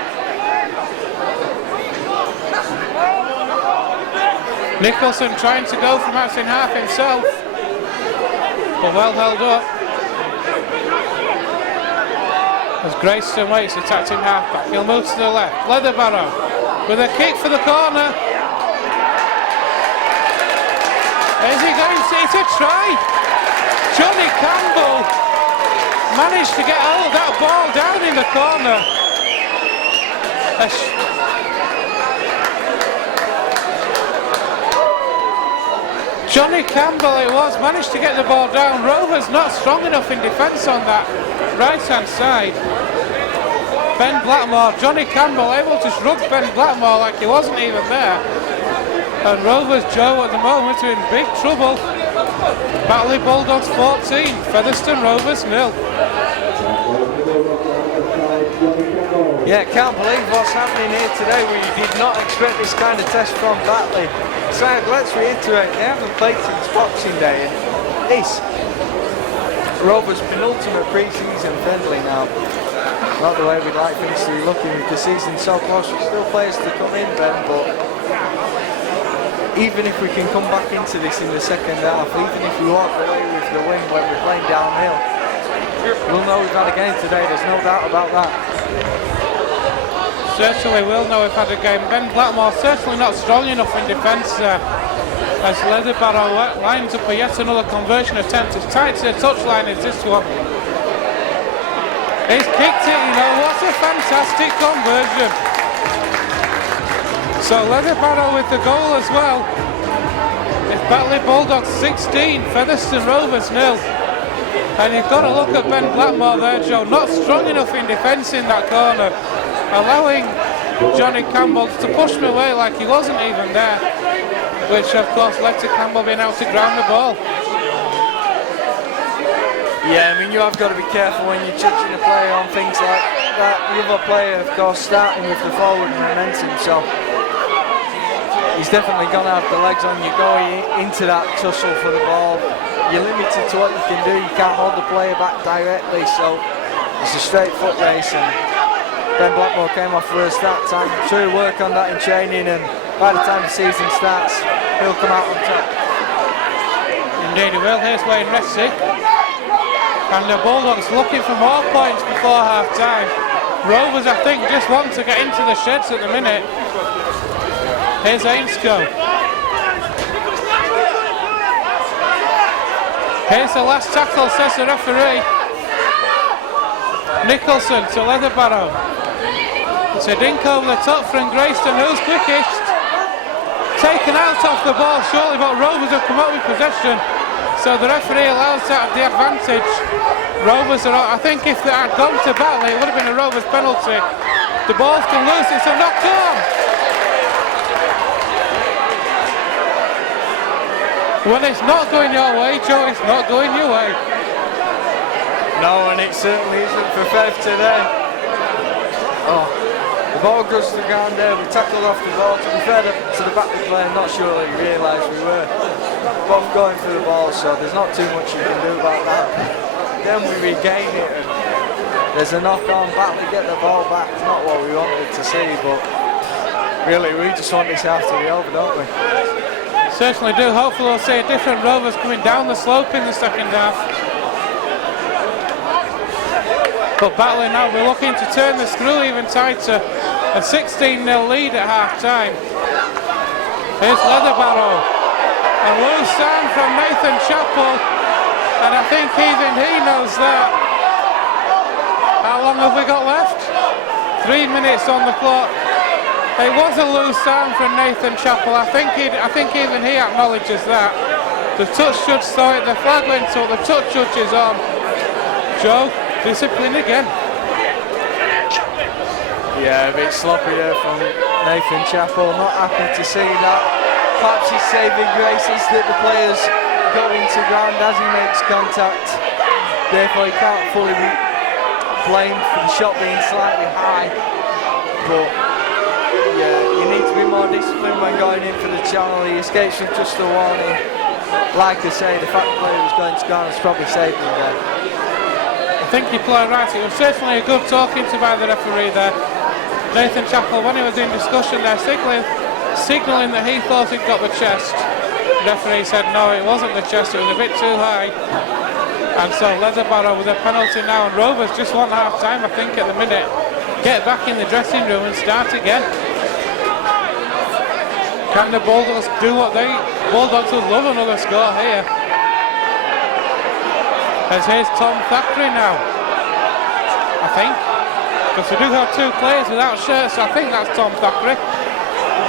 Nicholson trying to go from outside half himself, but well held up. As Grayston waits, attacking half back, he'll move to the left. Leatherbarrow with a kick for the corner. Is he going to? It's a try. Johnny Campbell managed to get all that ball down in the corner. Johnny Campbell it was, managed to get the ball down. Rovers not strong enough in defence on that right hand side. Ben Blackmore, Johnny Campbell able to shrug Ben Blackmore like he wasn't even there. And Rovers Joe at the moment are in big trouble. Batley Bulldogs 14, Featherstone Rovers 0. Yeah, can't believe what's happening here today. We did not expect this kind of test from Batley. So let's reiterate, they haven't played since Boxing Day, and this Rovers' penultimate pre-season friendly now. Not the way we'd like things to be looking with the season so close. There's still players to come in, Ben, but even if we can come back into this in the second half, even if we walk away with the win when we're playing downhill, we'll know we've had a game today, there's no doubt about that. Certainly will know we've had a game. Ben Blackmore certainly not strong enough in defence there. As Leatherbarrow lines up for yet another conversion attempt. As tight to the touchline as this one. He's kicked it, you know, what a fantastic conversion. So Leatherbarrow with the goal as well. It's Batley Bulldogs 16, Featherstone Rovers 0. And you've got to look at Ben Blackmore there, Joe, not strong enough in defence in that corner, allowing Johnny Campbell to push him away like he wasn't even there, which of course led to Campbell being able to ground the ball. Yeah, I mean, you have got to be careful when you're judging a player on things like that. The other player, of course, starting with the forward momentum, so he's definitely going to have the legs on you going into that tussle for the ball. You're limited to what you can do. You can't hold the player back directly, so it's a straight foot race, and Ben Blackmore came off first that time. I'm sure he'll work on that in training, and by the time the season starts, he'll come out on top. Indeed he will. Here's Wayne Ressy. And the Bulldogs looking for more points before half time. Rovers, I think, just want to get into the sheds at the minute. Here's Ainscoe. Here's the last tackle, says the referee. Nicholson to Leatherbarrow. It's a dink over the top from Grayston, who's quickest. Taken out off the ball shortly, but Rovers have come up with possession. So the referee allows that the advantage. Rovers are, I think if they had gone to Batley, it would have been a Rovers penalty. The ball's come loose, it's a knock on. When it's not going your way, Joe, it's not going your way. No, and it certainly isn't for Fev today. Oh, the ball goes to the ground there, we tackled off the ball. To be fair to the Batley player, I'm not sure that he realised we were both going for the ball, so there's not too much you can do about that. Then we regain it, and there's a knock on. Batley get the ball back. It's not what we wanted to see, but really we just want this half to be over, don't we? Certainly do. Hopefully we'll see a different Rovers coming down the slope in the second half. But Batley now we're looking to turn the screw even tighter. A 16-0 lead at half time. Here's Leatherbarrow. A loose stand from Nathan Chappell. And I think even he knows that. How long have we got left? 3 minutes on the clock. It was a loose sound from Nathan Chappell. I think even he acknowledges that. The touch judge saw it, the flag went up, the touch judge is on. Joe, discipline again. Yeah, a bit sloppy there from Nathan Chappell. Not happy to see that. Perhaps his saving grace is that the players go into ground as he makes contact. Therefore he can't fully be blamed for the shot being slightly high. But yeah, you need to be more disciplined when going in for the channel. He escapes with just a warning. Like I say, the fact the player was going to ground has probably saved him there. I think you play right. It was certainly a good talking to by the referee there. Nathan Chappell, when he was in discussion there, signalling that he thought he'd got the chest. The referee said no, it wasn't the chest, it was a bit too high. And so Leatherbarrow with a penalty now, and Rovers just want half time, I think, at the minute. Get back in the dressing room and start again. Can the Bulldogs do what Bulldogs would love another score here. As here's Tom Thackeray now, I think. Because we do have two players without shirts, so I think that's Tom Thackeray.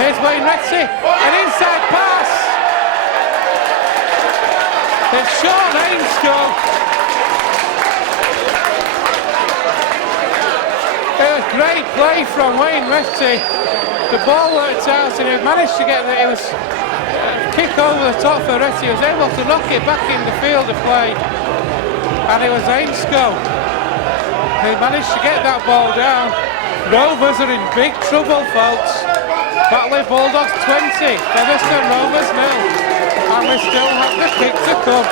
Here's Wayne Retsey, an inside pass. It's Sean Ainscough. It was great play from Wayne Retsey. The ball worked out and he managed to get there. It was a kick over the top for Retsey. He was able to knock it back in the field of play. And it was Ainscough who managed to get that ball down. Rovers are in big trouble, folks. Batley Bulldogs 20, Featherstone Rovers 0. And we still have the kick to come.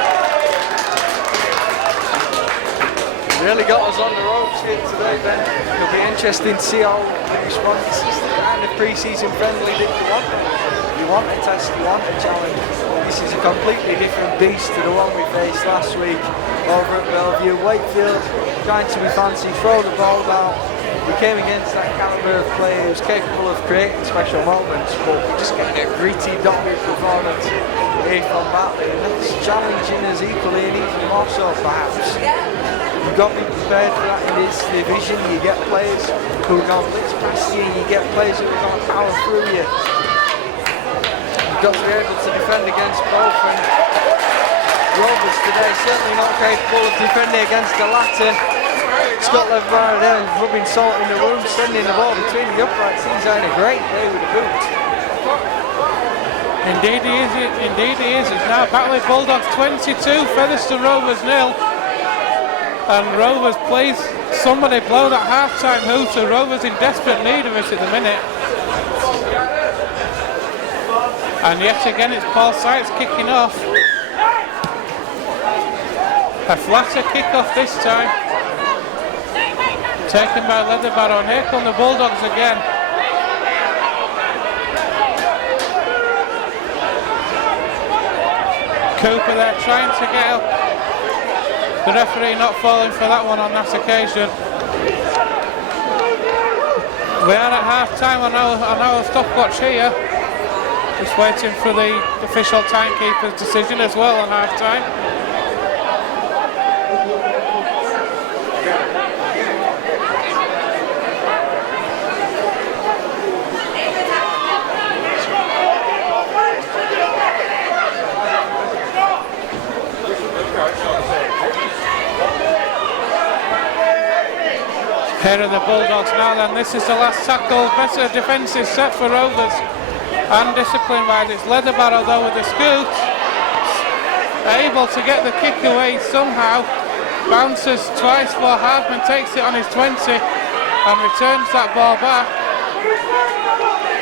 Really got us on the ropes here today, Ben. It'll be interesting to see how the response is the kind of pre-season friendly that you want. You want a test, you want a challenge. This is a completely different beast to the one we faced last week over at Bellevue. Wakefield trying to be fancy, throw the ball down. We came against that calibre of player who's capable of creating special moments, but we're just getting a gritty, dominant performance here from Batley, and that's challenging us equally and even more so perhaps. You've got to be prepared for that in this division. You get players who are going to blitz past you, you get players who are going to power through you. You've got to be able to defend against both, and Rovers today certainly not capable of defending against the latter. Scott Leverard there rubbing salt in the wound, sending the ball between the uprights. He's having a great day with the boot. Indeed he is, indeed he is. It's now Batley Bulldogs 22, Featherstone Rovers 0. And Rovers, please, somebody blow that half-time hooter. Rovers in desperate need of it at the minute. And yet again it's Paul Sykes kicking off. A flatter kick-off this time. Taken by Leatherbarrow, and here come the Bulldogs again. Cooper there trying to get up. The referee not falling for that one on that occasion. We are at half-time on our stopwatch here. Just waiting for the official timekeeper's decision as well on half-time. Here are the Bulldogs now then. This is the last tackle. Better defensive set for Rovers. And discipline-wise, it's Leatherbarrow though with the scoot. Able to get the kick away somehow. Bounces twice for Hardman, takes it on his 20 and returns that ball back.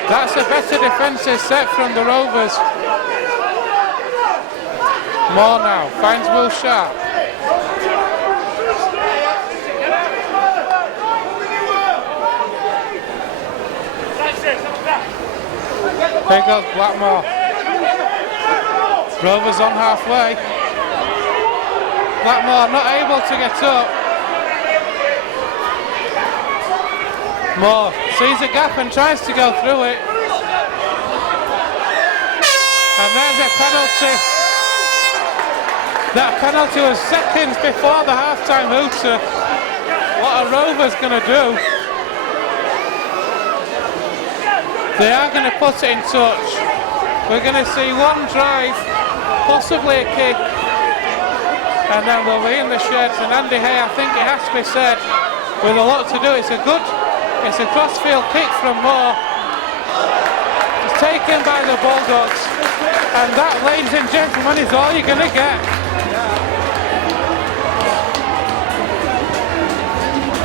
That's a better defensive set from the Rovers. Moore now, finds Will Sharp. Here goes Blackmore. Rovers on halfway. Blackmore not able to get up. Moore sees a gap and tries to go through it. And there's a penalty. That penalty was seconds before the half-time hooter. What are Rovers going to do? They are going to put it in touch. We're going to see one drive, possibly a kick, and then we'll be in the sheds. And Andy Hay, I think it has to be said, with a lot to do, it's a crossfield kick from Moore. It's taken by the Bulldogs, and that, ladies and gentlemen, is all you're going to get.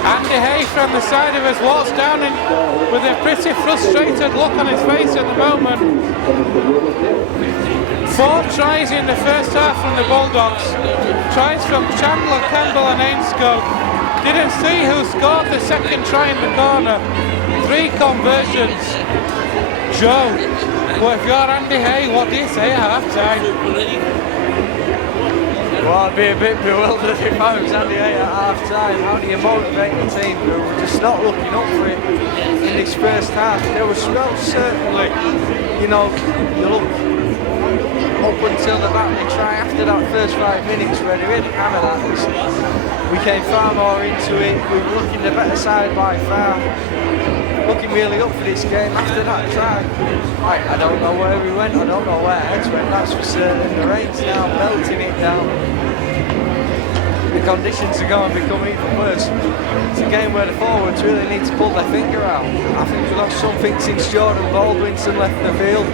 Andy Hay from the side of us walks down in with a pretty frustrated look on his face at the moment. 4 tries in the first half from the Bulldogs. Tries from Chandler, Campbell and Ainscote. Didn't see who scored the second try in the corner. 3 conversions. Joe, well, if you're Andy Hay, what do you say at half-time? Well, I'd be a bit bewildered if I was Andy Hay at half-time. How do you motivate the team who were just not looking up for it in this first half? There was certainly, you look up until the batley try after that first 5 minutes where they really hammered at us. We came far more into it. We were looking the better side by far. Looking really up for this game after that try. I don't know where we went, I don't know where heads went, that's for certain. The rain's now melting it down. The conditions are going to become even worse. It's a game where the forwards really need to pull their finger out. I think we've lost something since Jordan Baldwinson left the field.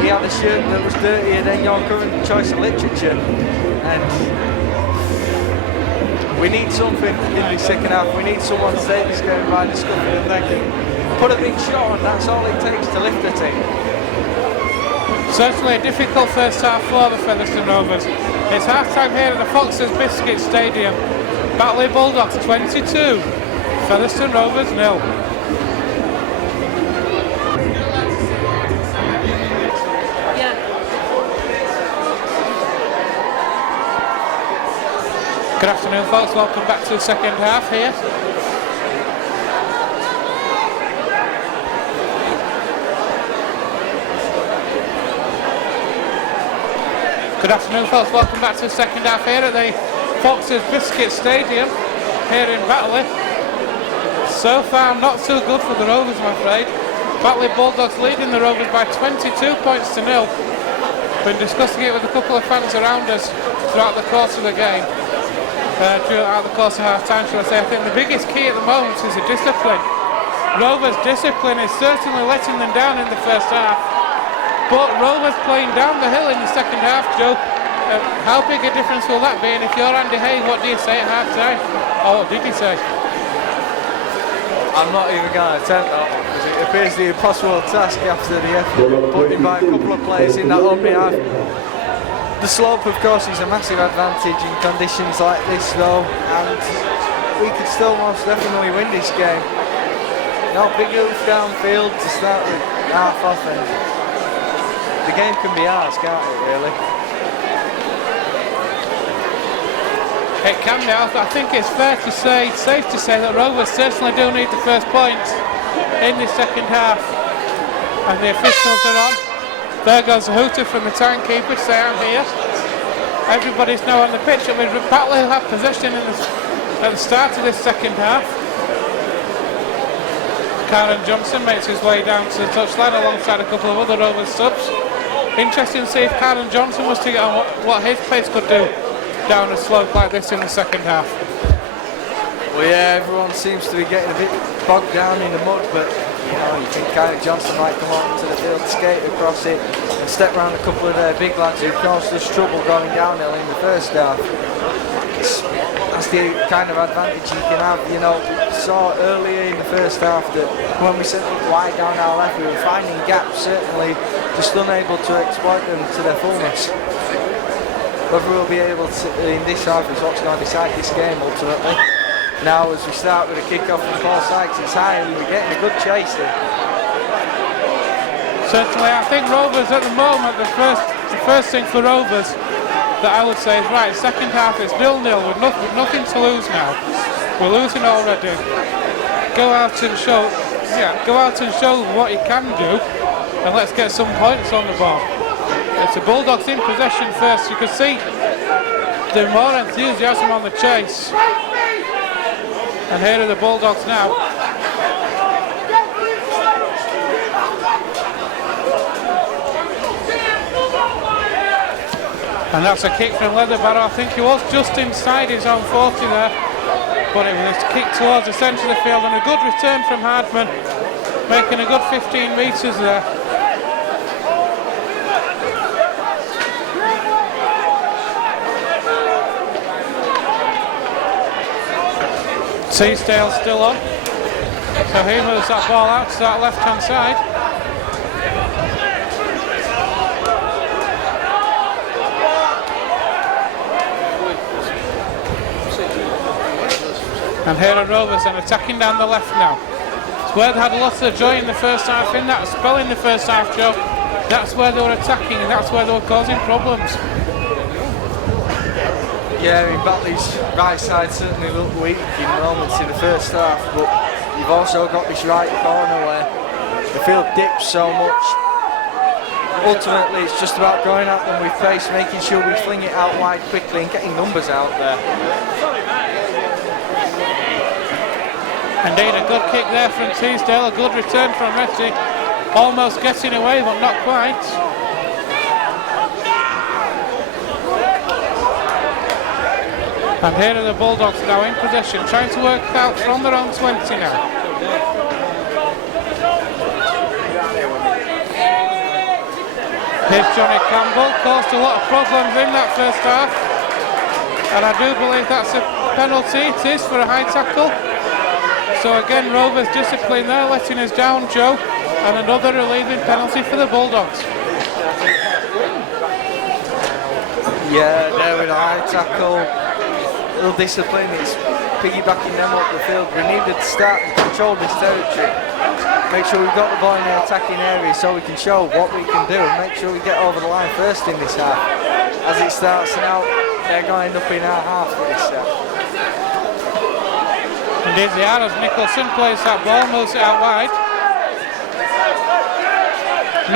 He had a shirt that was dirtier than your current choice of literature. And we need something in the second half. We need someone to take this game by the scruff of the neck and put a big shot on. That's all it takes to lift the team. Certainly a difficult first half for the Featherstone Rovers. It's half-time here at the Fox's Biscuit Stadium. Batley Bulldogs 22, Featherstone Rovers 0. Good afternoon, folks. Welcome back to the second half here. Good afternoon, folks. Welcome back to the second half here at the Fox's Biscuit Stadium here in Batley. So far, not so good for the Rovers, I'm afraid. Batley Bulldogs leading the Rovers by 22 points to 0. Been discussing it with a couple of fans around us throughout the course of the game. Throughout the course of half-time, shall I say. I think the biggest key at the moment is the discipline. Rovers' discipline is certainly letting them down in the first half, but Rovers playing down the hill in the second half. Joe, how big a difference will that be? And if you're Andy Hay, what do you say at half-time? Or what did you say? I'm not even going to attempt that, because it appears the impossible task after the effort put in by a couple of players in that opening half. The slope, of course, is a massive advantage in conditions like this, though, and we could still most definitely win this game. No big hoof downfield to start with half off, and the game can be ours, can't it, really? It can be. I think it's safe to say that Rovers certainly do need the first point in the second half, and the officials are on. There goes a hooter from the timekeeper to say I'm here. Everybody's now on the pitch. It was Batley who have possession at the start of this second half. Karen Johnson makes his way down to the touchline alongside a couple of other Rovers subs. Interesting to see if Karen Johnson was to get on what his pace could do down a slope like this in the second half. Well, yeah, everyone seems to be getting a bit bogged down in the mud, but you think Karen Johnson might come onto the field, skate across it and step around a couple of their big lads who caused us trouble going downhill in the first half. That's the kind of advantage you can have. Saw earlier in the first half that when we sent it wide down our left, we were finding gaps, certainly just unable to exploit them to their fullness. Whether we'll be able to in this half is what's going to decide this game ultimately. Now, as we start with a kick-off from Paul Sykes, it's high and we're getting a good chase here. Certainly, I think Rovers at the moment, the first thing for Rovers that I would say is, right, second half is 0-0 with nothing to lose now. We're losing already. Go out and show what you can do, and let's get some points on the board. It's the Bulldogs in possession first. You can see There's more enthusiasm on the chase. And here are the Bulldogs now. And that's a kick from Leatherbarrow. I think he was just inside his own 40 there. But it was a kick towards the centre of the field and a good return from Hardman, making a good 15 metres there. Teasdale still on, so he moves that ball out to that left hand side. And here are Rovers and attacking down the left now. It's where they had lots of joy in the first half, in that spell in the first half, Joe. That's where they were attacking and that's where they were causing problems. Yeah, I mean, Batley's right side certainly looked weak in moments in the first half, but you've also got this right corner where the field dips so much. Ultimately, it's just about going at them with pace, making sure we fling it out wide quickly and getting numbers out there. Indeed, a good kick there from Teasdale, a good return from Retty. Almost getting away, but not quite. And here are the Bulldogs now in possession, trying to work out from their own 20 now. Here's Johnny Campbell, caused a lot of problems in that first half. And I do believe that's a penalty, it is, for a high tackle. So again, Rovers discipline there, letting us down, Joe. And another relieving penalty for the Bulldogs. Yeah, there with a high tackle. Little discipline, it's piggybacking them up the field. We needed to start and control this territory. Make sure we've got the ball in the attacking area so we can show what we can do and make sure we get over the line first in this half. As it starts now, they're going up in our half for this half. Indeed they are, as Nicholson plays that ball, moves it out wide.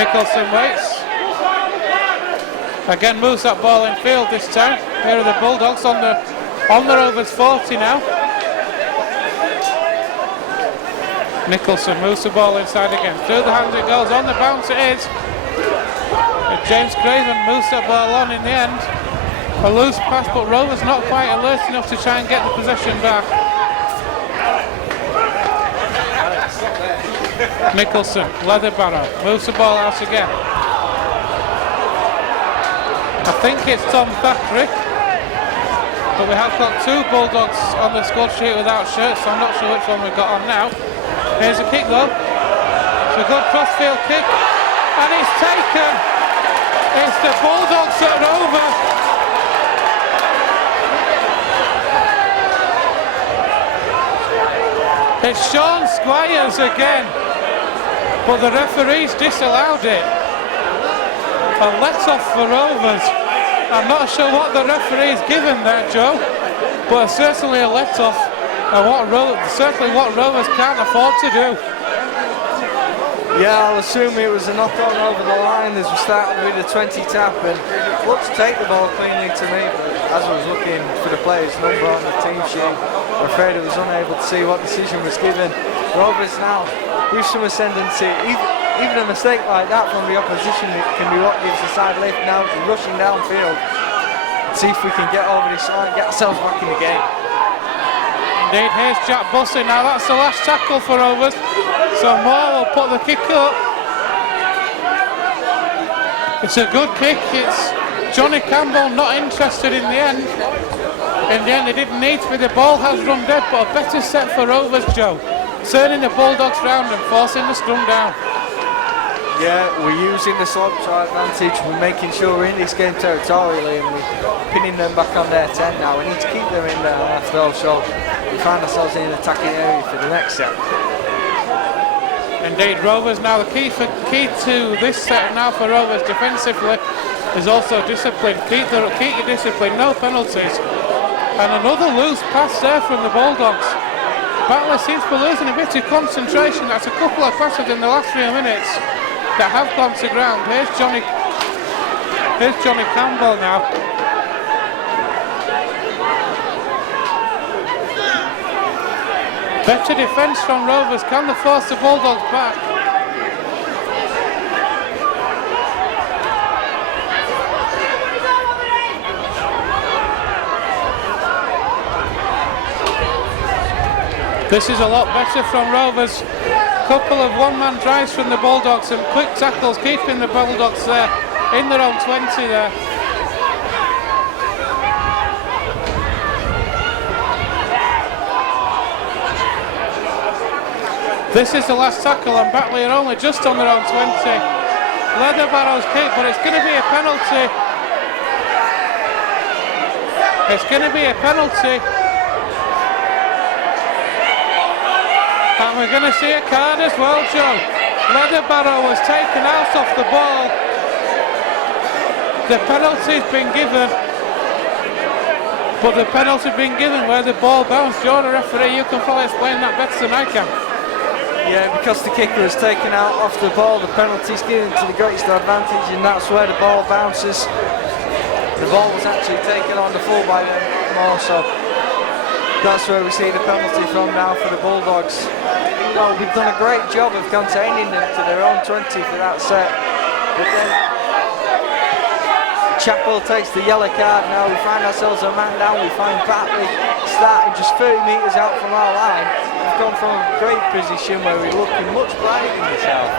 Nicholson waits. Again moves that ball in field this time. Here are the Bulldogs on the Rovers 40 now. Nicholson moves the ball inside again. Through the hands it goes, on the bounce it is. And James Craven moves that ball on in the end. A loose pass, but Rovers not quite alert enough to try and get the possession back. Nicholson, Leatherbarrow, moves the ball out again. I think it's Tom Patrick. But we have got two Bulldogs on the squad sheet without shirts, so I'm not sure which one we've got on now. Here's a kick though. It's a good crossfield kick. And it's taken. It's the Bulldogs that are over. It's Sean Squires again. But the referees disallowed it. A let-off for Rovers. I'm not sure what the referee's given there, Joe, but certainly a let-off, and certainly what Rovers can't afford to do. Yeah, I'll assume it was a knock-on over the line as we started with a 20 tap and looked to take the ball cleanly to me, but as I was looking for the player's number on the team sheet, I'm afraid I was unable to see what decision was given. Rovers now with some ascendancy. Even a mistake like that from the opposition, it can be what gives the side lift. Now we're rushing downfield. See if we can get over this line, get ourselves back in the game. Indeed, here's Jack Bussey. Now that's the last tackle for Rovers. So Moore will put the kick up. It's a good kick. It's Johnny Campbell not interested in the end. In the end, they didn't need to be. The ball has run dead, but a better set for Rovers, Joe. Turning the Bulldogs round and forcing the scrum down. Yeah, we're using the slope to our advantage. We're making sure we're in this game territorially and we're pinning them back on their 10 now. We need to keep them in there left though, so we find ourselves in an attacking area for the next set. Indeed, Rovers now, the key to this set now for Rovers defensively is also discipline. Keep your discipline, no penalties. And another loose pass there from the Bulldogs. Batley seems to be losing a bit of concentration. That's a couple of passes in the last few minutes that have gone to ground. Here's Johnny Campbell now. Better defence from Rovers. Can they force the Bulldogs back? This is a lot better from Rovers. Couple of one-man drives from the Bulldogs and quick tackles, keeping the Bulldogs there in their own 20 there. This is the last tackle, and Batley are only just on their own 20. Leatherbarrow's kick, but it's going to be a penalty. It's going to be a penalty. And we're going to see a card as well, Joe. Leatherbarrow was taken out off the ball. The penalty's been given. But the penalty's been given where the ball bounced. You're the referee, you can probably explain that better than I can. Yeah, because the kicker was taken out off the ball, the penalty's given to the greatest advantage, and that's where the ball bounces. The ball was actually taken on the full by them more, so that's where we see the penalty from now for the Bulldogs. Well, we've done a great job of containing them to their own 20 for that set. But then Chapel takes the yellow card now. We find ourselves a man down. We find Batley starting just 30 metres out from our line. We've gone from a great position where we're looking much brighter in this half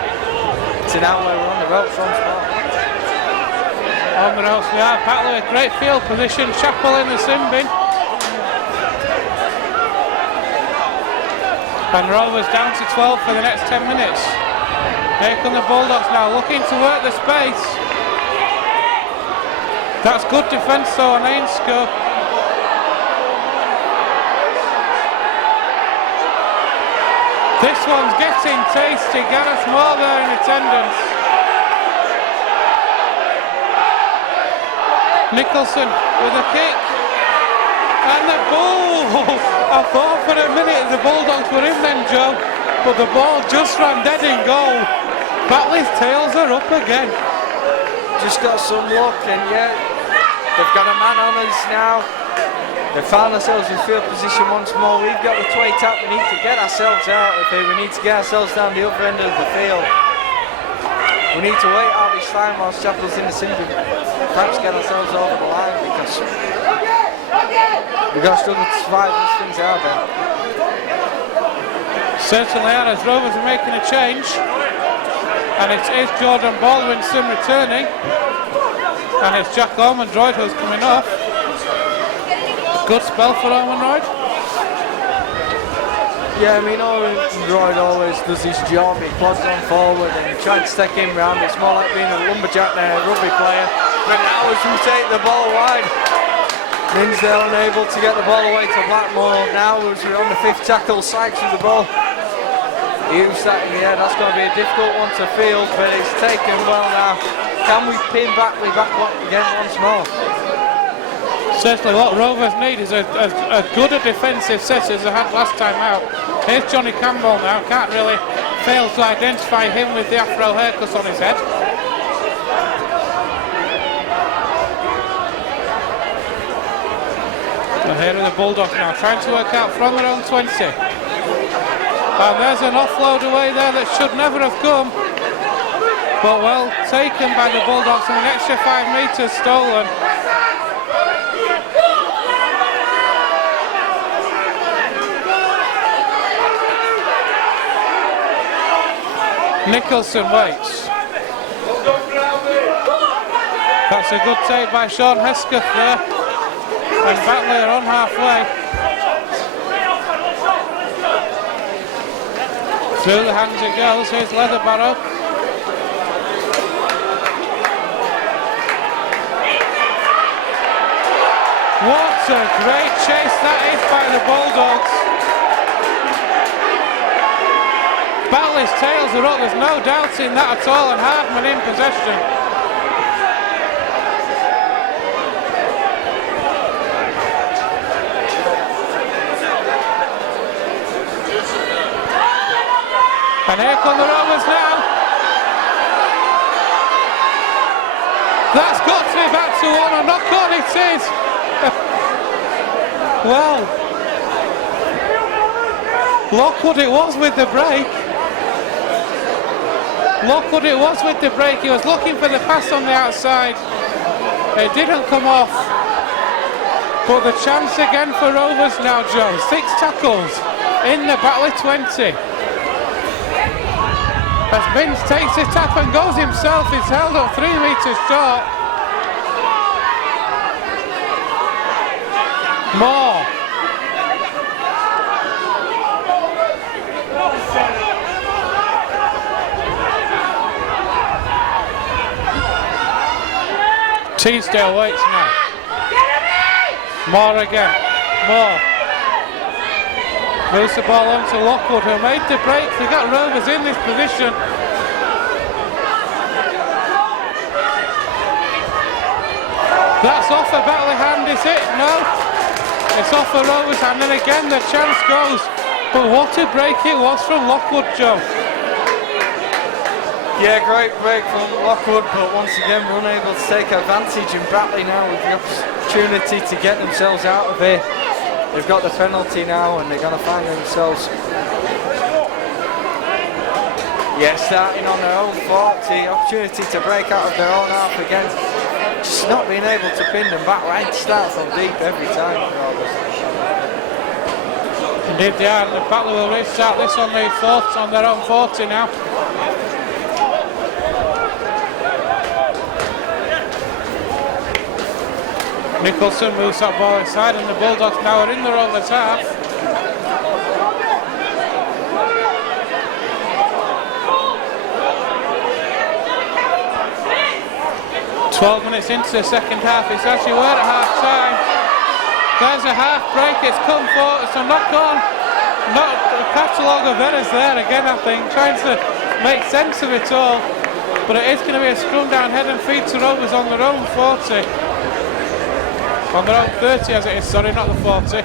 to now where we're on the ropes from spot. On the ropes we are. Batley with great field position. Chapel in the sin bin. And Rovers down to 12 for the next 10 minutes. Here come the Bulldogs now, looking to work the space. That's good defence though on Ainscough. This one's getting tasty. Gareth Moore there in attendance. Nicholson with a kick. And the ball! I thought for a minute the Bulldogs were in then, Joe, but the ball just ran dead in goal. Batley's tails are up again. Just got some luck, and yeah, they've got a man on us now. They found ourselves in field position once more. We've got the 20 out. We need to get ourselves out of here. We need to get ourselves down the other end of the field. We need to wait out this time whilst Chapel's in the single. Perhaps get ourselves over the line because we're going to struggle to survive these things out there. Certainly are, as Rovers are making a change. And it is Jordan Baldwinson returning. And it's Jack Ormondroyd who's coming off. Good spell for Ormondroyd. Yeah, I mean, Ormondroyd always does his job. He plods on forward and tries to stick him round. It's more like being a lumberjack than a rugby player. But now as we take the ball wide, Linsdale unable to get the ball away to Blackmore. Now as we're on the 5th tackle, Sykes with the ball. Hughes that in the air. That's going to be a difficult one to field, but it's taken well now. Can we pin Batley back again once more? Certainly what Rovers need is a good defensive set as they had last time out. Here's Johnny Campbell now. Can't really fail to identify him with the afro haircut on his head. And here are the Bulldogs now, trying to work out from their own 20. And there's an offload away there that should never have come. But well taken by the Bulldogs, and an extra 5 metres stolen. Nicholson waits. That's a good take by Sean Hesketh there. And Batley are on halfway. Through the hands it goes. Here's Leatherbarrow. What a great chase that is by the Bulldogs. Batley's tails are up, there's no doubt in that at all, and Hardman in possession. And here come the Rovers now. That's got to be back to 1, a knock on it is. Well, Lockwood it was with the break. Lockwood it was with the break. He was looking for the pass on the outside. It didn't come off. But the chance again for Rovers now, Joe. 6 tackles in the Batley 20. As Vince takes a tap and goes himself, he's held up 3 metres short. More. Teasdale waits now. More again. More. Moves the ball on to Lockwood, who made the break. They got Rovers in this position. That's off a Batley hand, is it? No. It's off a Rovers hand, and again the chance goes. But what a break it was from Lockwood, Joe. Yeah, great break from Lockwood, but once again we're unable to take advantage, and Batley now with the opportunity to get themselves out of here. They've got the penalty now and they're going to find themselves starting on their own 40, opportunity to break out of their own half again. Just not being able to pin them back right, start from deep every time. Indeed they are, and the Batley will restart this on their own 40 now. Nicholson moves that ball inside, and the Bulldogs now are in the Rovers half. "12 minutes into the second half, it's as you were at half time. There's a half break, it's come for, it's a knock on. Not a catalogue of errors there again, I think, trying to make sense of it all. But it is going to be a scrum down head and feet to Rovers on their own 40. On their own 30 as it is, sorry, not the 40.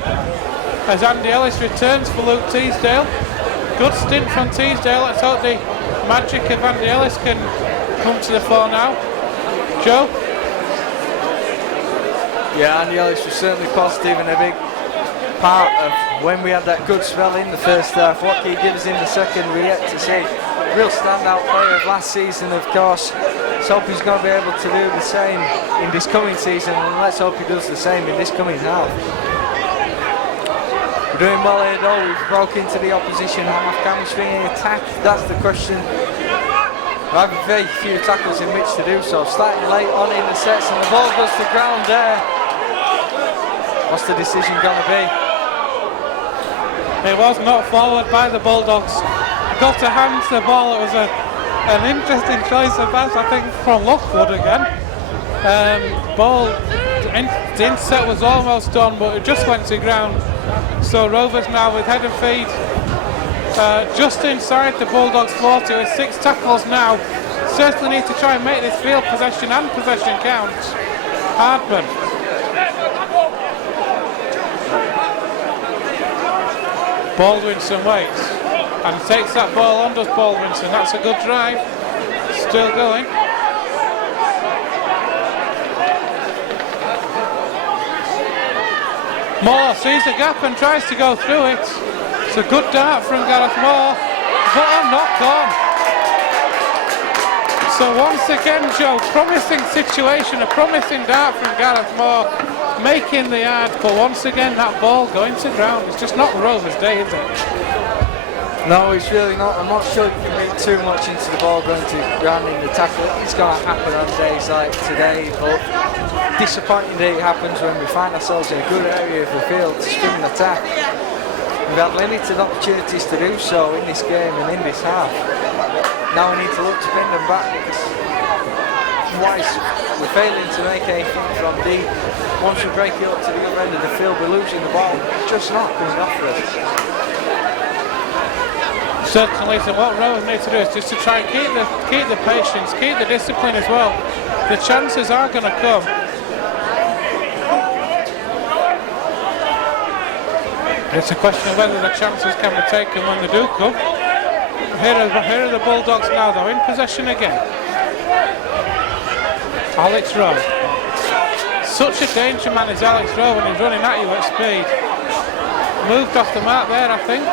As Andy Ellis returns for Luke Teasdale. Good stint from Teasdale. Let's hope the magic of Andy Ellis can come to the fore now. Joe? Yeah, Andy Ellis was certainly positive and a big part of when we had that good spell in the first half. What he gives in the second, we're yet to see. Real standout player of last season, of course. Let's hope he's going to be able to do the same in this coming season, and let's hope he does the same in this coming half. We're doing well here though. We've broke into the opposition half. Can we swing an attack? That's the question. We have very few tackles in which to do so. Starting late on in the sets, and the ball goes to ground there. What's the decision going to be? It was not forward by the Bulldogs. Got to hand the ball. It was an interesting choice of pass, I think, from Lockwood again. The inset was almost done, but it just went to ground. So Rovers now with head and feet just inside the Bulldogs 40 with 6 tackles now. Certainly need to try and make this field possession and possession count. Hardman. Baldwinson waits and takes that ball on, does Baldwinson. That's a good drive. Still going. Moore sees the gap and tries to go through it. It's a good dart from Gareth Moore, but a knock on. So once again, Joe, promising situation, a promising dart from Gareth Moore, making the yard, but once again that ball going to ground. It's just not Rovers' day, is it? No, it's really not. I'm not sure you can read too much into the ball going to ground in the tackle. It's going to happen on days like today, but disappointing that it happens when we find ourselves in a good area of the field to spin an attack. We've had limited opportunities to do so in this game and in this half. Now we need to look to pin them back because otherwise we're failing to make anything from deep. Once we break it up to the other end of the field, we're losing the ball. It's just not coming off for us. Certainly, so what Rovers need to do is just to try and keep the patience, keep the discipline as well. The chances are going to come. It's a question of whether the chances can be taken when they do come. Here are the Bulldogs now though, in possession again. Alex Rowe. Such a danger man is Alex Rowe when he's running at you at speed. Moved off the mark there, I think.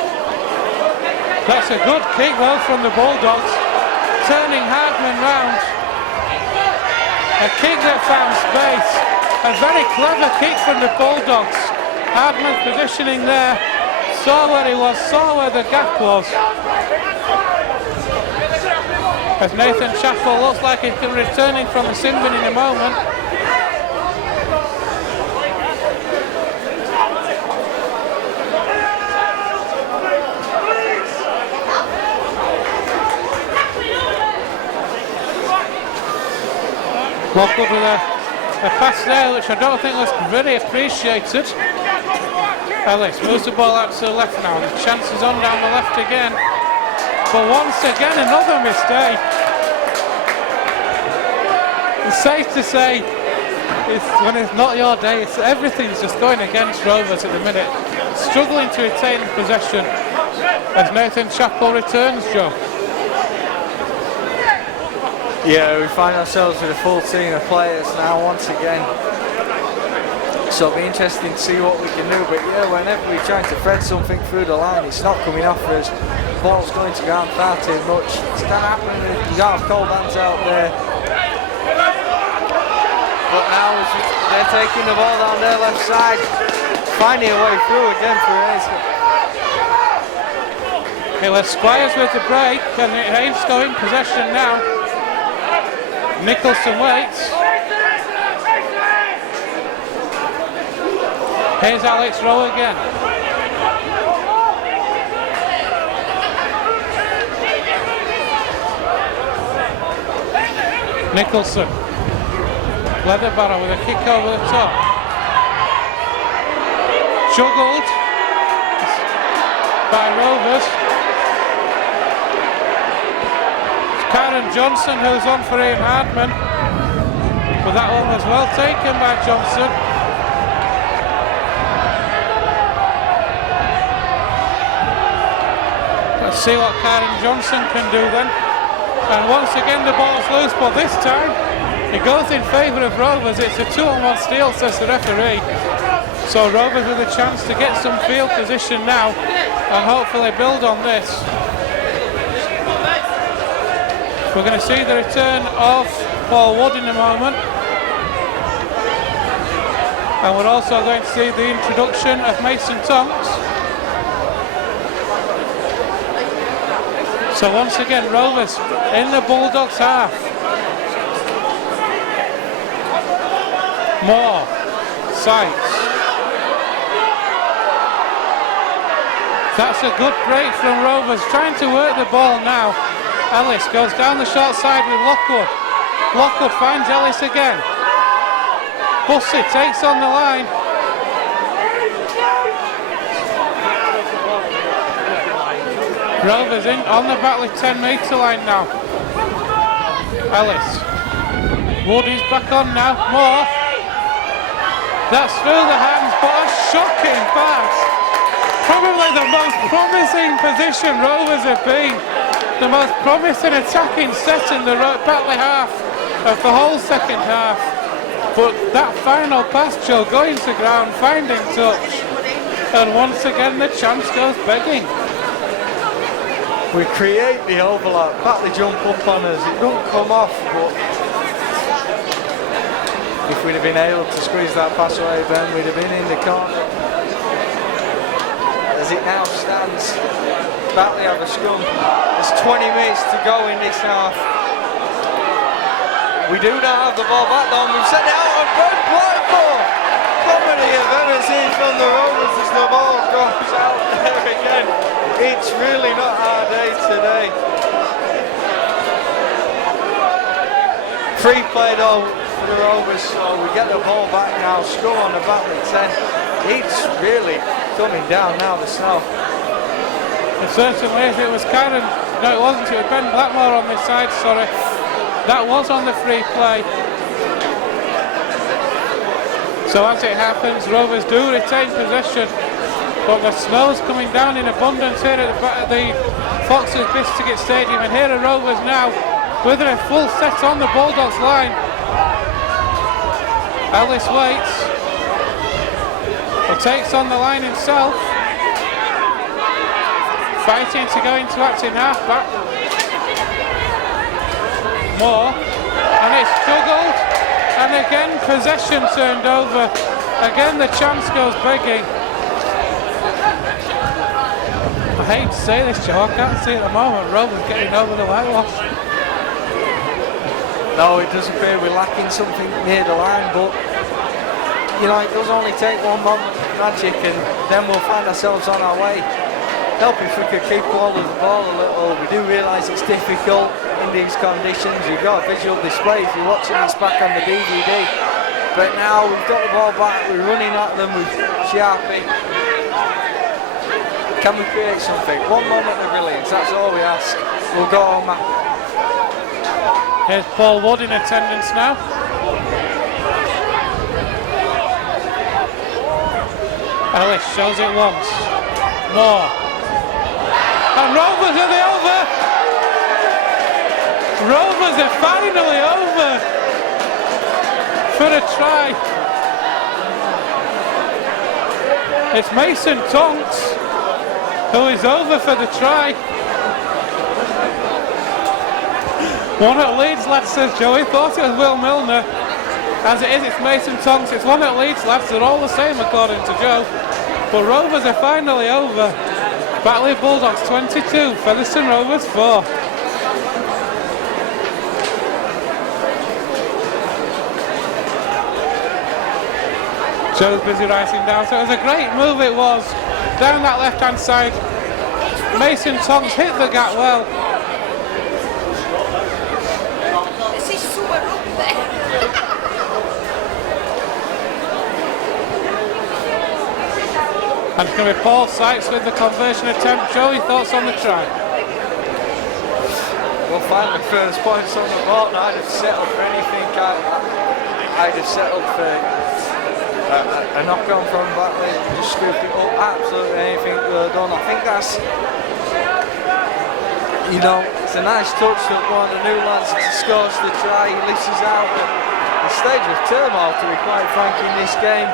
That's a good kick though from the Bulldogs, turning Hardman round. A kick that found space. A very clever kick from the Bulldogs. Hardman positioning there, saw where he was, saw where the gap was. As Nathan Chappell looks like he's returning from the sin bin in a moment. Lockwood with a pass there which I don't think was very appreciated. Ellis moves the ball out to the left now, and the chance is on down the left again. But once again another mistake. It's safe to say when it's not your day, everything's just going against Rovers at the minute. Struggling to retain possession as Nathan Chappell returns, Joe. Yeah, we find ourselves with a full team of players now once again. So it'll be interesting to see what we can do. But yeah, whenever we're trying to thread something through the line, it's not coming off us. The ball's going to go out far too much. It's not happening. You got cold hands out there. But now they're taking the ball down their left side, finding a way through again for Hayes. Well, Squires with the break, and Hayes going possession now. Nicholson waits. Here's Alex Rowe again. Nicholson. Leatherbarrow with a kick over the top. Juggled by Rovers. Karen Johnson who's on for Ian Hardman, but that one was well taken by Johnson. Let's see what Karen Johnson can do then. And once again the ball's loose, but this time it goes in favour of Rovers. It's a 2-on-1 steal, says the referee. So Rovers with a chance to get some field position now and hopefully build on this. We're going to see the return of Paul Wood in a moment. And we're also going to see the introduction of Mason Tonks. So once again, Rovers in the Bulldogs half. Moore, Sykes. That's a good break from Rovers, trying to work the ball now. Ellis goes down the short side with Lockwood. Lockwood finds Ellis again. Bussey takes on the line. Rovers in on the Batley 10-metre line now. Ellis. Wood is back on now. Moore. That's through the hands, but a shocking pass. Probably the most promising position Rovers have been. The most promising attacking set in the Batley half of the whole second half. But that final pass, Joe, going to ground, finding touch. And once again the chance goes begging. We create the overlap. Batley jump up on us. It don't come off, but if we'd have been able to squeeze that pass away, Ben, we'd have been in the corner. As it now stands, Batley have a scrum. There's 20 minutes to go in this half. We do not have the ball back though. We've sent it out on Ben Blackmore. Comedy I've ever seen from the Rovers as the ball drops out there again. It's really not our day today. Free play though for the Rovers, so we get the ball back now. Scrum on the Batley 10. It's really coming down now, the snow. It certainly is. It was Karen. No, it wasn't. It was Ben Blackmore on this side, sorry. That was on the free play. So as it happens, Rovers do retain possession, but the snow's coming down in abundance here at the Foxes Biscuit Stadium, and here are Rovers now with a full set on the Bulldogs line. Ellis waits. He takes on the line himself. fighting to go into acting half-back. Moore, and it's juggled, and again possession turned over. Again the chance goes begging. I hate to say this, Joe, I can't see at the moment Rover's getting over the whitewash. No, it does appear we're lacking something near the line, but you know, it does only take one moment of magic and then we'll find ourselves on our way. Help if we could keep hold of the ball a little. We do realise it's difficult in these conditions. You've got a visual display if you're watching this back on the DVD. But now we've got the ball back, we're running at them with Sharpie. Can we create something? One moment of brilliance, that's all we ask. We'll go on that. Here's Paul Wood in attendance now. Ellis shows it once. More. And Rovers are the over! Rovers are finally over for a try. It's Mason Tonks who is over for the try. One at Leeds, lads, says Joey. Thought it was Will Milner. As it is, it's Mason Tonks. It's one at Leeds, lads. They're all the same according to Joe. But Rovers are finally over. Batley Bulldogs 22, Featherstone Rovers 4. Joe's busy writing down. So it was a great move, it was. Down that left-hand side. Mason Tonks hit the gap well. And it's going to be Paul Sykes with the conversion attempt. Joey, thoughts on the try? Well, finally, first points on the board. I'd have settled for anything. I'd have settled for a knock-on from Batley, just scoop it up. Absolutely anything could have done. I think that's, you know, it's a nice touch that one of the new lads scores the try. He lifts us out. But the stage of turmoil, to be quite frank, in this game.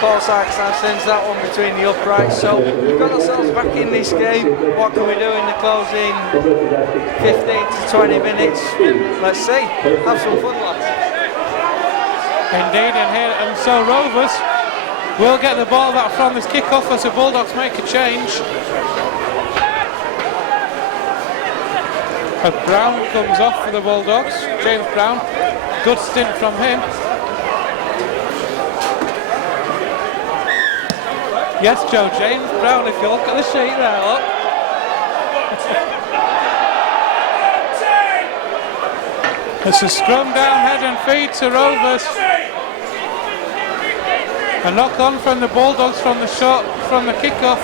Paul Sykes now sends that one between the uprights, so we've got ourselves back in this game. What can we do in the closing 15 to 20 minutes? Let's see. Have some fun, lads. Indeed, and so Rovers will get the ball back from this kick-off as the Bulldogs make a change. And Brown comes off for the Bulldogs. James Brown, good stint from him. Yes, Joe, James Brown, if you look at the sheet there, look. It's a scrum down, head and feet to Rovers. A knock on from the Bulldogs from the shot, from the kick-off.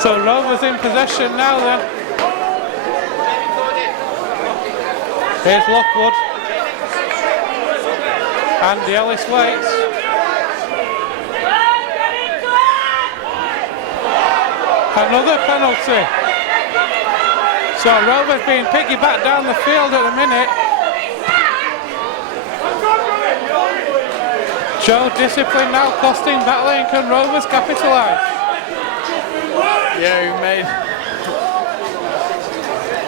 So Rovers in possession now then. Here's Lockwood. Andy Ellis waits. Another penalty. So Rovers being piggybacked down the field at the minute. Joe, discipline now costing Batley, and can Rovers capitalise? Yeah,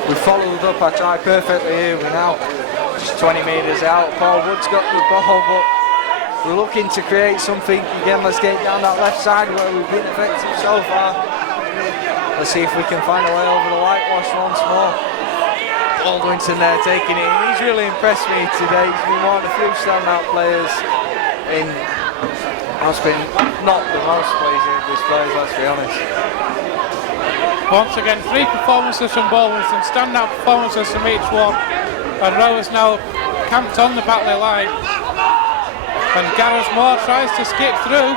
we followed up our try perfectly here. We're now just 20 metres out. Paul Wood's got the ball, but we're looking to create something. Again, let's get down that left side where we've been effective so far. Let's see if we can find a way over the whitewash once more. Aldwinton there taking it. He's really impressed me today. He's been one of the few standout players in what's been not the most pleasing displays, let's be honest. Once again, 3 performances from Baldwinston, standout performances from each one. And Rovers now camped on the Batley line. And Gareth Moore tries to skip through.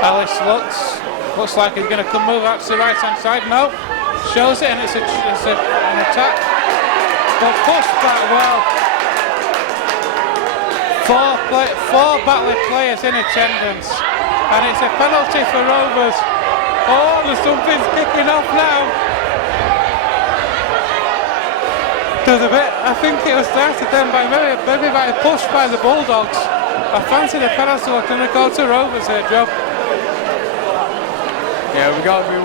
Ellis looks like he's going to come move out to the right hand side. No, shows it, and it's an attack. But pushed back well. 4 Batley players in attendance. and it's a penalty for Rovers. Oh, there's something's kicking off now. There's a bit, I think it was started then by maybe by a push by the Bulldogs. I fancy the penalty was going to go to Rovers here, Joe. Yeah, we've got to be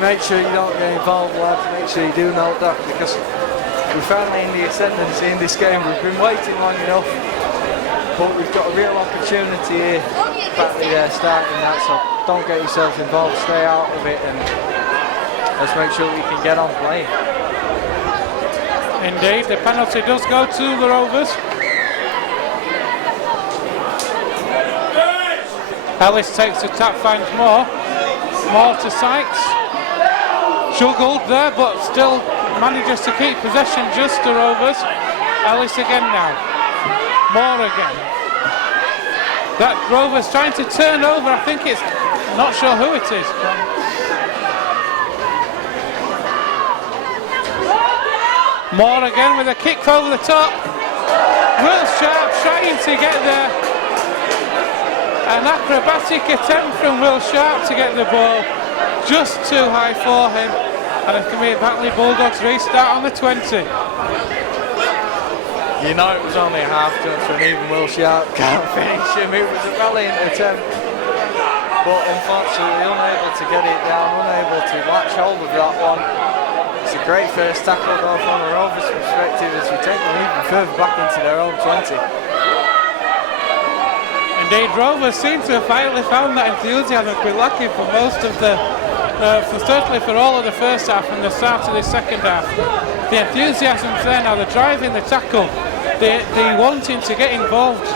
make sure you don't get involved, lads. Make sure you do know that, because we're finally in the ascendancy in this game. We've been waiting long enough, but we've got a real opportunity here. Batley starting that, so don't get yourselves involved. Stay out of it, and let's make sure we can get on playing. Indeed, the penalty does go to the Rovers. Ellis takes the tap, finds more to Sykes. Juggled there, but still manages to keep possession just to Rovers. Ellis again now. More again. That Rovers trying to turn over, I think it's, not sure who it is. More again with a kick over the top. Will Sharp trying to get there. An acrobatic attempt from Will Sharp to get the ball. Just too high for him. And it's going to be a Batley Bulldogs restart on the 20. You know it was only a half touch when even Will Sharp can't finish him. It was a valiant attempt. But unfortunately unable to get it down, unable to latch hold of that one. It's a great first tackle though from a Rovers perspective as we take them even further back into their own 20. Indeed, Rovers seem to have finally found that enthusiasm that's been lacking for most of the, certainly for all of the first half and the start of the second half. The enthusiasm's there now, the driving the tackle, the wanting to get involved.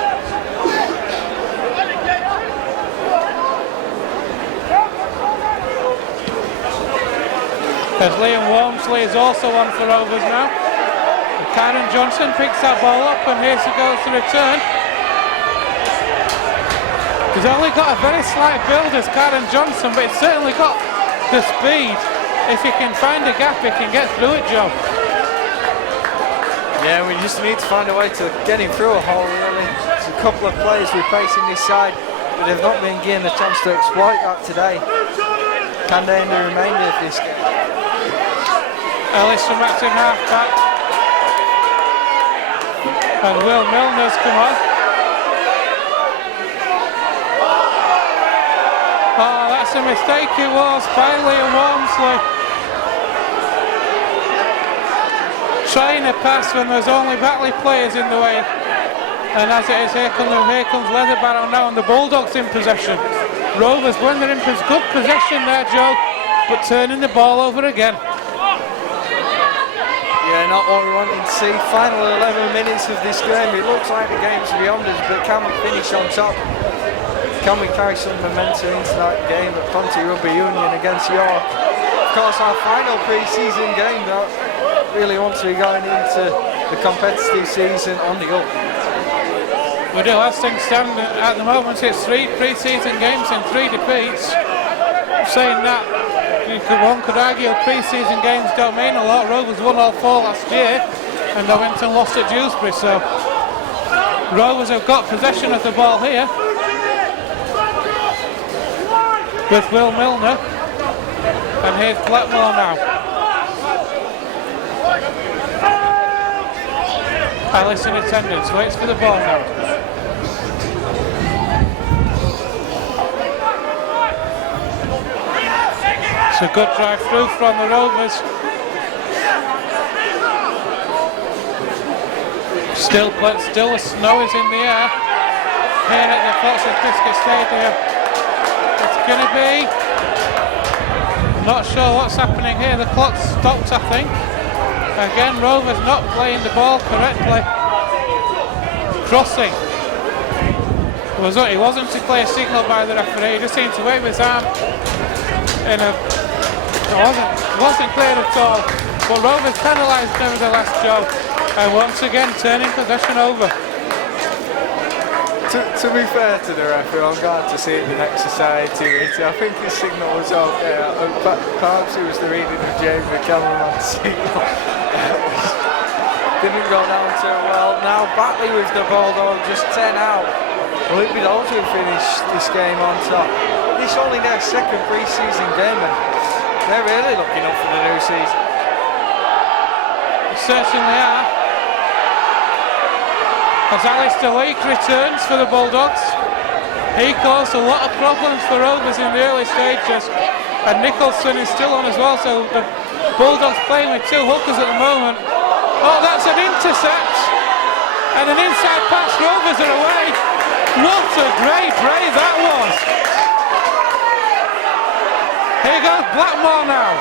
As Liam Walmsley is also on for Rovers now. And Karen Johnson picks that ball up, and here she goes to return. He's only got a very slight build as Karen Johnson, but he's certainly got the speed. If he can find a gap, he can get through it, Joe. Yeah, we just need to find a way to get him through a hole, really. There's a couple of players we're facing this side, but they've not been given a chance to exploit that today. Can they in the remainder of this game? Ellis from acting half-back. And Will Milner's come on. Oh, that's a mistake it was by Liam Walmsley. Trying a pass when there's only Batley players in the way. And as it is, here comes Leatherbarrow now, and the Bulldogs in possession. Rovers, when they're in good possession there, Joe, but turning the ball over again. Yeah, not what we wanted to see. Final 11 minutes of this game. It looks like the game's beyond us, but can we finish on top? Can we carry some momentum into that game at Ponty Rugby Union against York? Of course, our final pre-season game, though, really want to be going into the competitive season on the up. We do, as things stand at the moment, it's 3 pre-season games and 3 defeats. Saying that, one could argue pre-season games don't mean a lot. Rovers won all 4 last year, and they went and lost at Dewsbury, so Rovers have got possession of the ball here with Will Milner, and here's Blackmore now. Ellis in attendance, waits for the ball now. It's a good drive through from the Rovers. Still the snow is in the air here at the Foxes Biscuit Stadium. It's going to be, not sure what's happening here. The clock's stopped, I think. Again, Rovers not playing the ball correctly. Crossing. It wasn't a clear signal by the referee. He just seemed to wave his arm in a. It wasn't clear at all. But Rovers penalised nevertheless, Joe. And once again turning possession over. To be fair to the referee, I'm glad to see it in exercise. I think his signal was okay. Perhaps it was the reading of James McCallum's signal. Didn't go down too well. Now Batley with the ball though, just 10 out. Well, it'd be those who finish this game on top. This is only their second pre-season game, and they're really looking up for the new season. Certainly are. As Alistair Leake returns for the Bulldogs, he caused a lot of problems for Rovers in the early stages, and Nicholson is still on as well, so the Bulldogs playing with two hookers at the moment. Oh, that's an intercept, and an inside pass. Rovers are away. What a great break that was. Here goes Blackmore now.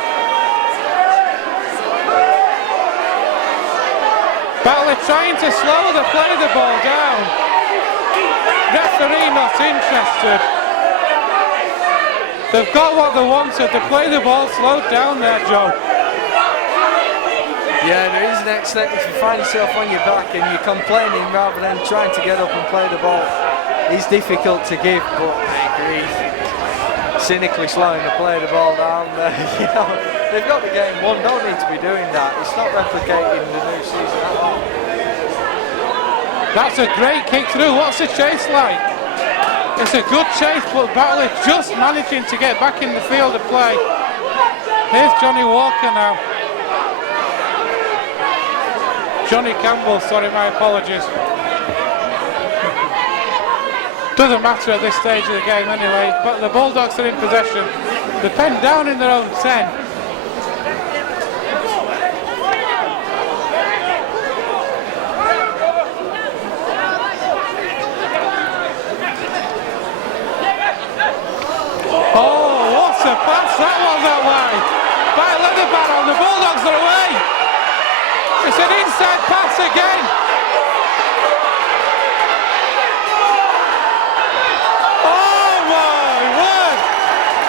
Batley trying to slow the ball down. Referee not interested. They've got what they wanted. They play the ball slowed down there, Joe. Yeah, there is an next step. If you find yourself on your back and you're complaining rather than trying to get up and play the ball, it's difficult to give, but I agree. Cynically slowing to play the ball down there, you know, they've got the game won, don't need to be doing that. It's not replicating the new season at all. That's a great kick through. What's the chase like? It's a good chase, but Batley just managing to get back in the field of play. Here's Johnny Walker now. Johnny Campbell, sorry, my apologies. Doesn't matter at this stage of the game anyway, but the Bulldogs are in possession. They're penned down in their own 10. Oh, what a pass that was that way! By Leatherbatter, the Bulldogs are away! It's an inside pass again! Oh my word!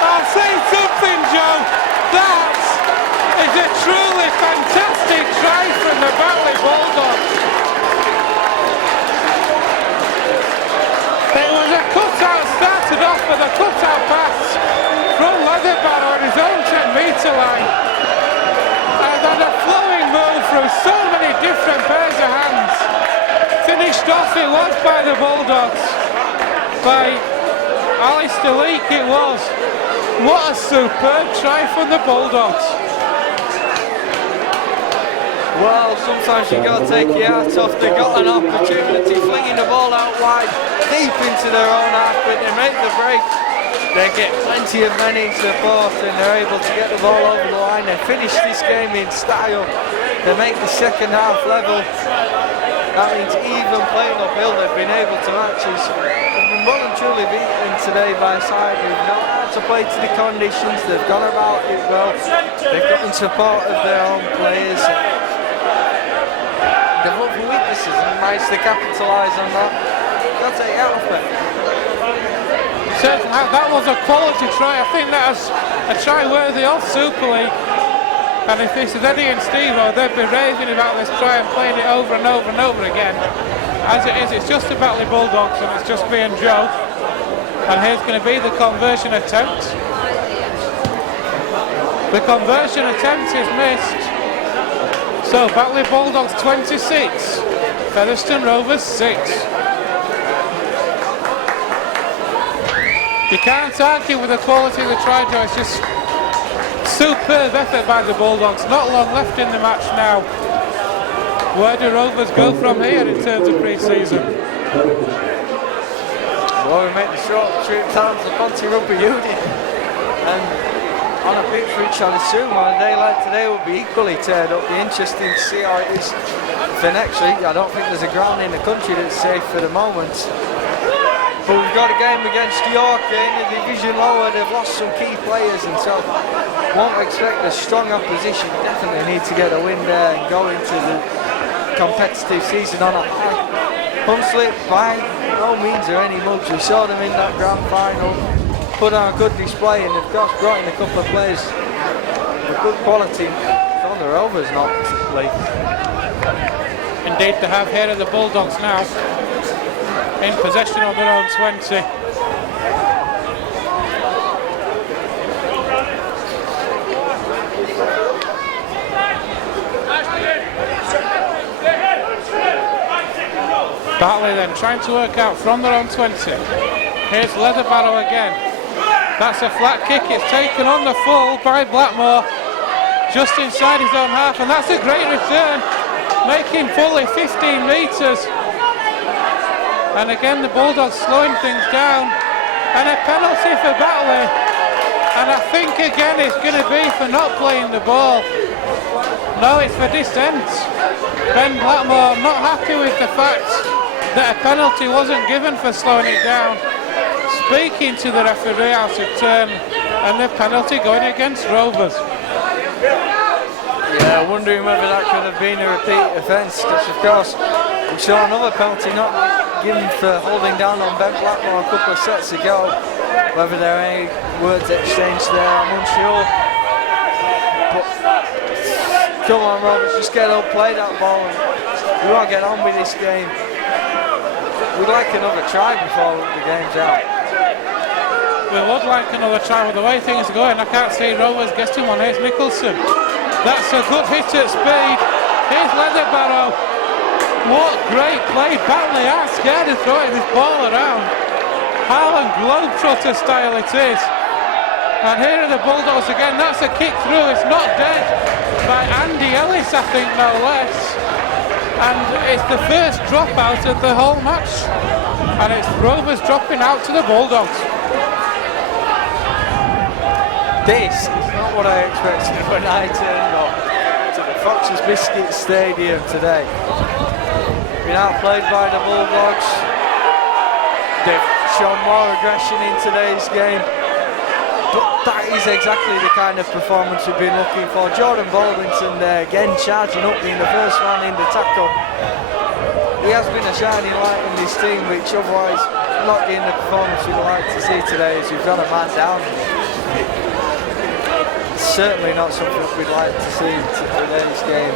I've seen something, Joe! That is a truly fantastic try from the Batley Bulldogs! It was a cut-out, started off with a cut-out pass from Leatherbatter on his own 10-metre line. And then a flowing move through so many different pairs of hands. Finished off it was by the Bulldogs. By Alistair Leake it was. What a superb try from the Bulldogs. Well, sometimes you've got to take your hat off. They got an opportunity, flinging the ball out wide, deep into their own half, but they make the break. They get plenty of men in support and they're able to get the ball over the line and finish this game in style. They make the second half level. That means even playing uphill, they've been able to match us. They've been well and truly beaten today by a side who've not had to play to the conditions. They've gone about it well. They've got in support of their own players. They've looked for weaknesses and managed to capitalise on that. Got to take out of it. That was a quality try. I think that's a try worthy of Super League. And if this is Eddie and Steve-O, they'd be raving about this try and playing it over and over and over again. As it is, it's just the Batley Bulldogs and it's just me and Joe. And here's going to be the conversion attempt. The conversion attempt is missed. So Batley Bulldogs 26, Featherstone Rovers 6. You can't argue with the quality of the try, Joe. It's just superb effort by the Bulldogs. Not long left in the match now. Where do Rovers go from here in terms of pre-season? Well, we make the short trip down to Ponty Rugby Union. And on a pitch which I'd assume on a day like today will be equally teared up. Be interesting to see how it is for next week. I don't think there's a ground in the country that's safe for the moment. But we've got a game against York in the division lower. They've lost some key players and so won't expect a strong opposition. Definitely need to get a win there and go into the competitive season on a high. Hunslet by no means are any mugs. We saw them in that grand final, put on a good display, and of course brought in a couple of players with good quality on the Rovers, not particularly. Indeed, they have here are the Bulldogs now. In possession of their own 20. Batley then trying to work out from their own 20. Here's Leatherbarrow again. That's a flat kick. It's taken on the full by Blackmore, just inside his own half, and that's a great return, making fully 15 metres. And again, the Bulldogs slowing things down, and a penalty for Batley. And I think again it's going to be for not playing the ball. No, it's for dissent. Ben Blackmore not happy with the fact that a penalty wasn't given for slowing it down, speaking to the referee out of turn, and the penalty going against Rovers. Yeah, wondering whether that could have been a repeat offence, because of course we saw another penalty not given for holding down on Ben Blackmore a couple of sets ago. Whether there are any words exchanged there, I'm unsure. But come on, Roberts, just get up, play that ball, and we won't get on with this game. We'd like another try before the game's out. We would like another try with the way things are going. I can't see Rovers getting one. Here's Nicholson. That's a good hit at speed. Here's Leatherbarrow. What great play. Batley are scared of throwing this ball around. Harlan Globetrotter style it is. And here are the Bulldogs again. That's a kick through. It's not dead. By Andy Ellis, I think, no less. And it's the first dropout of the whole match. And it's Rovers dropping out to the Bulldogs. This is not what I expected when I turned up to the Fox's Biscuit Stadium today. Been outplayed by the Bulldogs. They've shown more aggression in today's game. But that is exactly the kind of performance we've been looking for. Jordan Baldwinson there again charging up, being the first man in the tackle. He has been a shining light in this team, which otherwise not being the performance we'd like to see today, as we've got a man down. Certainly not something we'd like to see in today's game.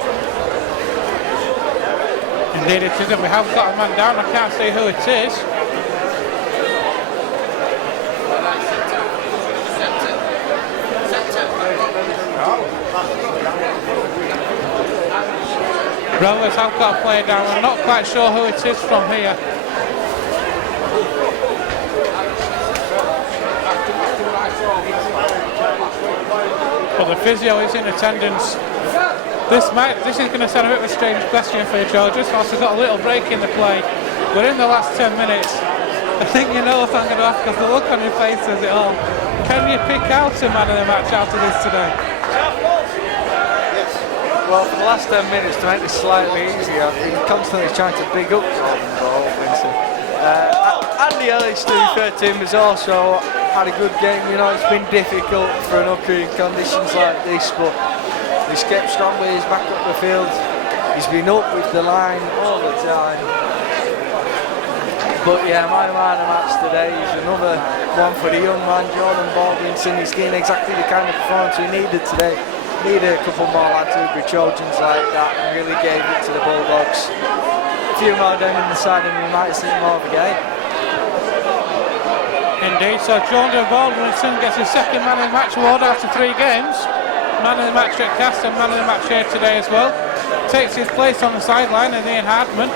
Indeed it isn't. We have got a man down. I can't see who it is. Rovers have got a player down. I'm not quite sure who it is from here. But the physio is in attendance. This is going to sound a bit of a strange question for you, Georges. Whilst we've got a little break in the play, we're in the last 10 minutes. I think you know what I'm going to ask, because the look on your face says it all. Can you pick out a man of the match out of this today? Well, for the last 10 minutes, to make this slightly easier, I've been constantly trying to big up Jordan Baldwinson. Andy Ellis, to be fair to him, has also had a good game. You know, it's been difficult for an hooker in conditions like this, but he's kept strong with his back up the field. He's been up with the line all the time. But yeah, my man of the match today is another one for the young man, Jordan Baldwinson. He's getting exactly the kind of performance we needed today. Needed a couple more lads who would be Trojans like that, and really gave it to the Bulldogs. A few more down in the side and we might see more of a game. Indeed, so Jordan Baldwinson gets his second man of the match award after 3 games. Man of the match at Cast and man of the match here today as well. Takes his place on the sideline, and Ian Hardman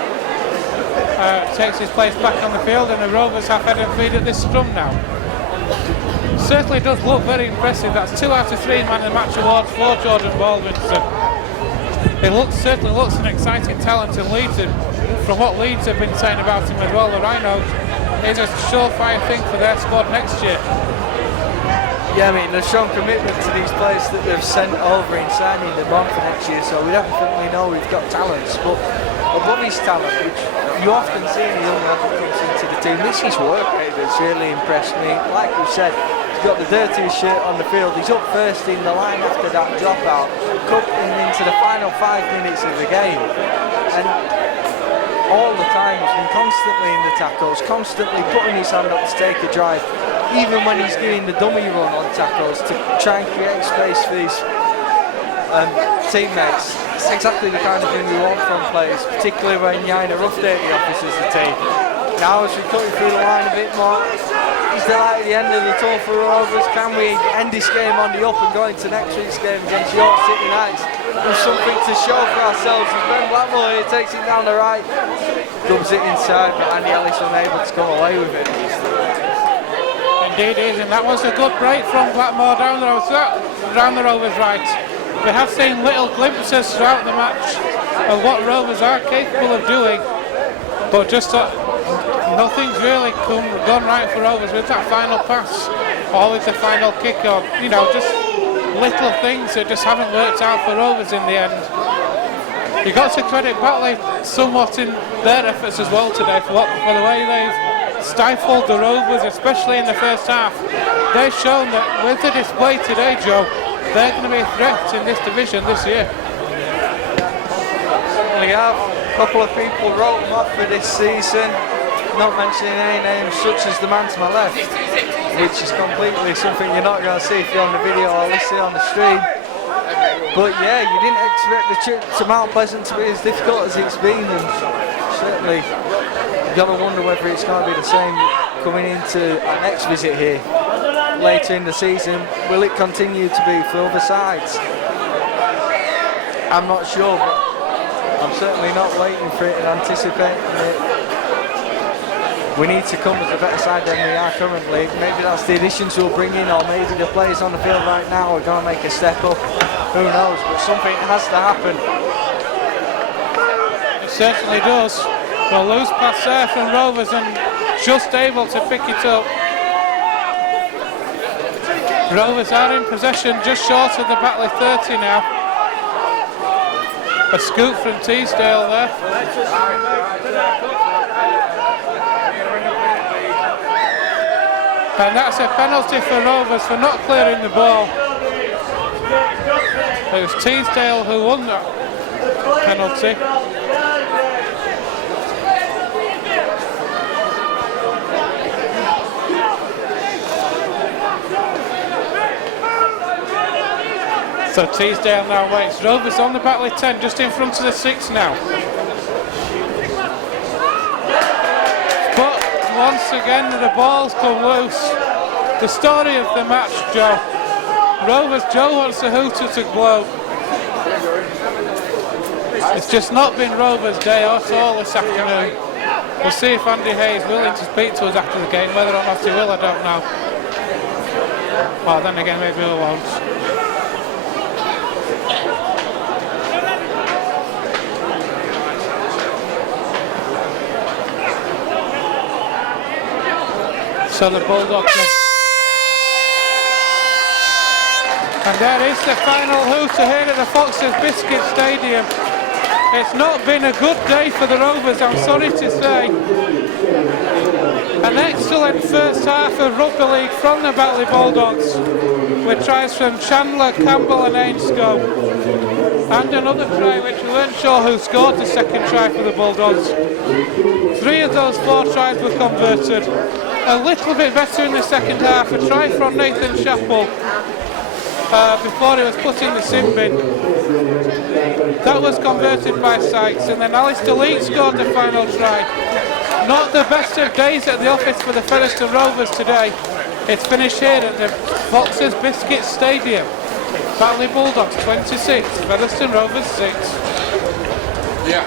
takes his place back on the field, and the Rovers have head and feet at this scrum now. Certainly does look very impressive. That's 2 out of 3 man of the match awards for Jordan Baldwinson. Certainly looks an exciting talent, and Leeds, from what Leeds have been saying about him as well, the Rhinos, is a surefire thing for their squad next year. Yeah, I mean, they've shown commitment to these players that they've sent over in signing them on for next year, so we definitely know we've got talents. But above his talent, which you often see in the young lad that comes into the team, this is work rate that's really impressed me. Like we said, he's got the dirtiest shirt on the field. He's up first in the line after that dropout, cutting into the final 5 minutes of the game. And all the time he's been constantly in the tackles, constantly putting his hand up to take a drive, even when he's doing the dummy run on tackles to try and create space for his teammates. It's exactly the kind of thing we want from players, particularly when Yaina Roughdale offers the team. Now as we cut through the line a bit more, is there light at the end of the tunnel for Rovers? Can we end this game on the up and go into next week's game against York City Knights with something to show for ourselves? As Ben Blackmore here takes it down the right. Dubs it inside, but Andy Ellis unable to come away with it. Indeed is, and that was a good break from Blackmore down the Rovers right. We have seen little glimpses throughout the match of what Rovers are capable of doing, but just nothing's really gone right for Rovers with that final pass or with the final kick, or just little things that just haven't worked out for Rovers in the end. You've got to credit Batley somewhat in their efforts as well today for the way they've stifled the Rovers, especially in the first half. They've shown that with the display today, Joe, they're going to be a threat in this division this year. We have a couple of people wrote them off for this season, not mentioning any names such as the man to my left, which is completely something you're not going to see if you're on the video or listen on the stream. But yeah, you didn't expect the trip to Mount Pleasant to be as difficult as it's been, and certainly you've got to wonder whether it's going to be the same coming into our next visit here later in the season. Will it continue to be for other sides? I'm not sure, but I'm certainly not waiting for it and anticipating it. We need to come as a better side than we are currently. Maybe that's the additions we'll bring in, or maybe the players on the field right now are going to make a step up. Who knows, but something has to happen. It certainly does. A loose pass there from Rovers and just able to pick it up. Rovers are in possession just short of the Batley 30 now. A scoop from Teesdale there. And that's a penalty for Rovers for not clearing the ball. It was Teesdale who won that penalty. So Teesdale now waits. Rovers on the Batley 10, just in front of the 6 now. But once again the ball's come loose. The story of the match, Joe. Rovers, Joe wants the hooter to blow. It's just not been Rovers' day at all this afternoon. We'll see if Andy Hay is willing to speak to us after the game. Whether or not he will, I don't know. Well, then again, maybe he won't. So the Bulldogs. And there is the final hooter here at the Foxes Biscuit Stadium. It's not been a good day for the Rovers, I'm sorry to say. An excellent first half of rugby league from the Batley Bulldogs, with tries from Chandler, Campbell and Ainscoe. And another try which we weren't sure who scored the second try for the Bulldogs. 3 of those 4 tries were converted. A little bit better in the second half, a try from Nathan Chappell before he was put in the sin bin. That was converted by Sykes, and then Alistair Leake scored the final try. Not the best of days at the office for the Featherstone Rovers today. It's finished here at the Foxes Biscuit Stadium. Batley Bulldogs 26, Featherstone Rovers 6. Yeah.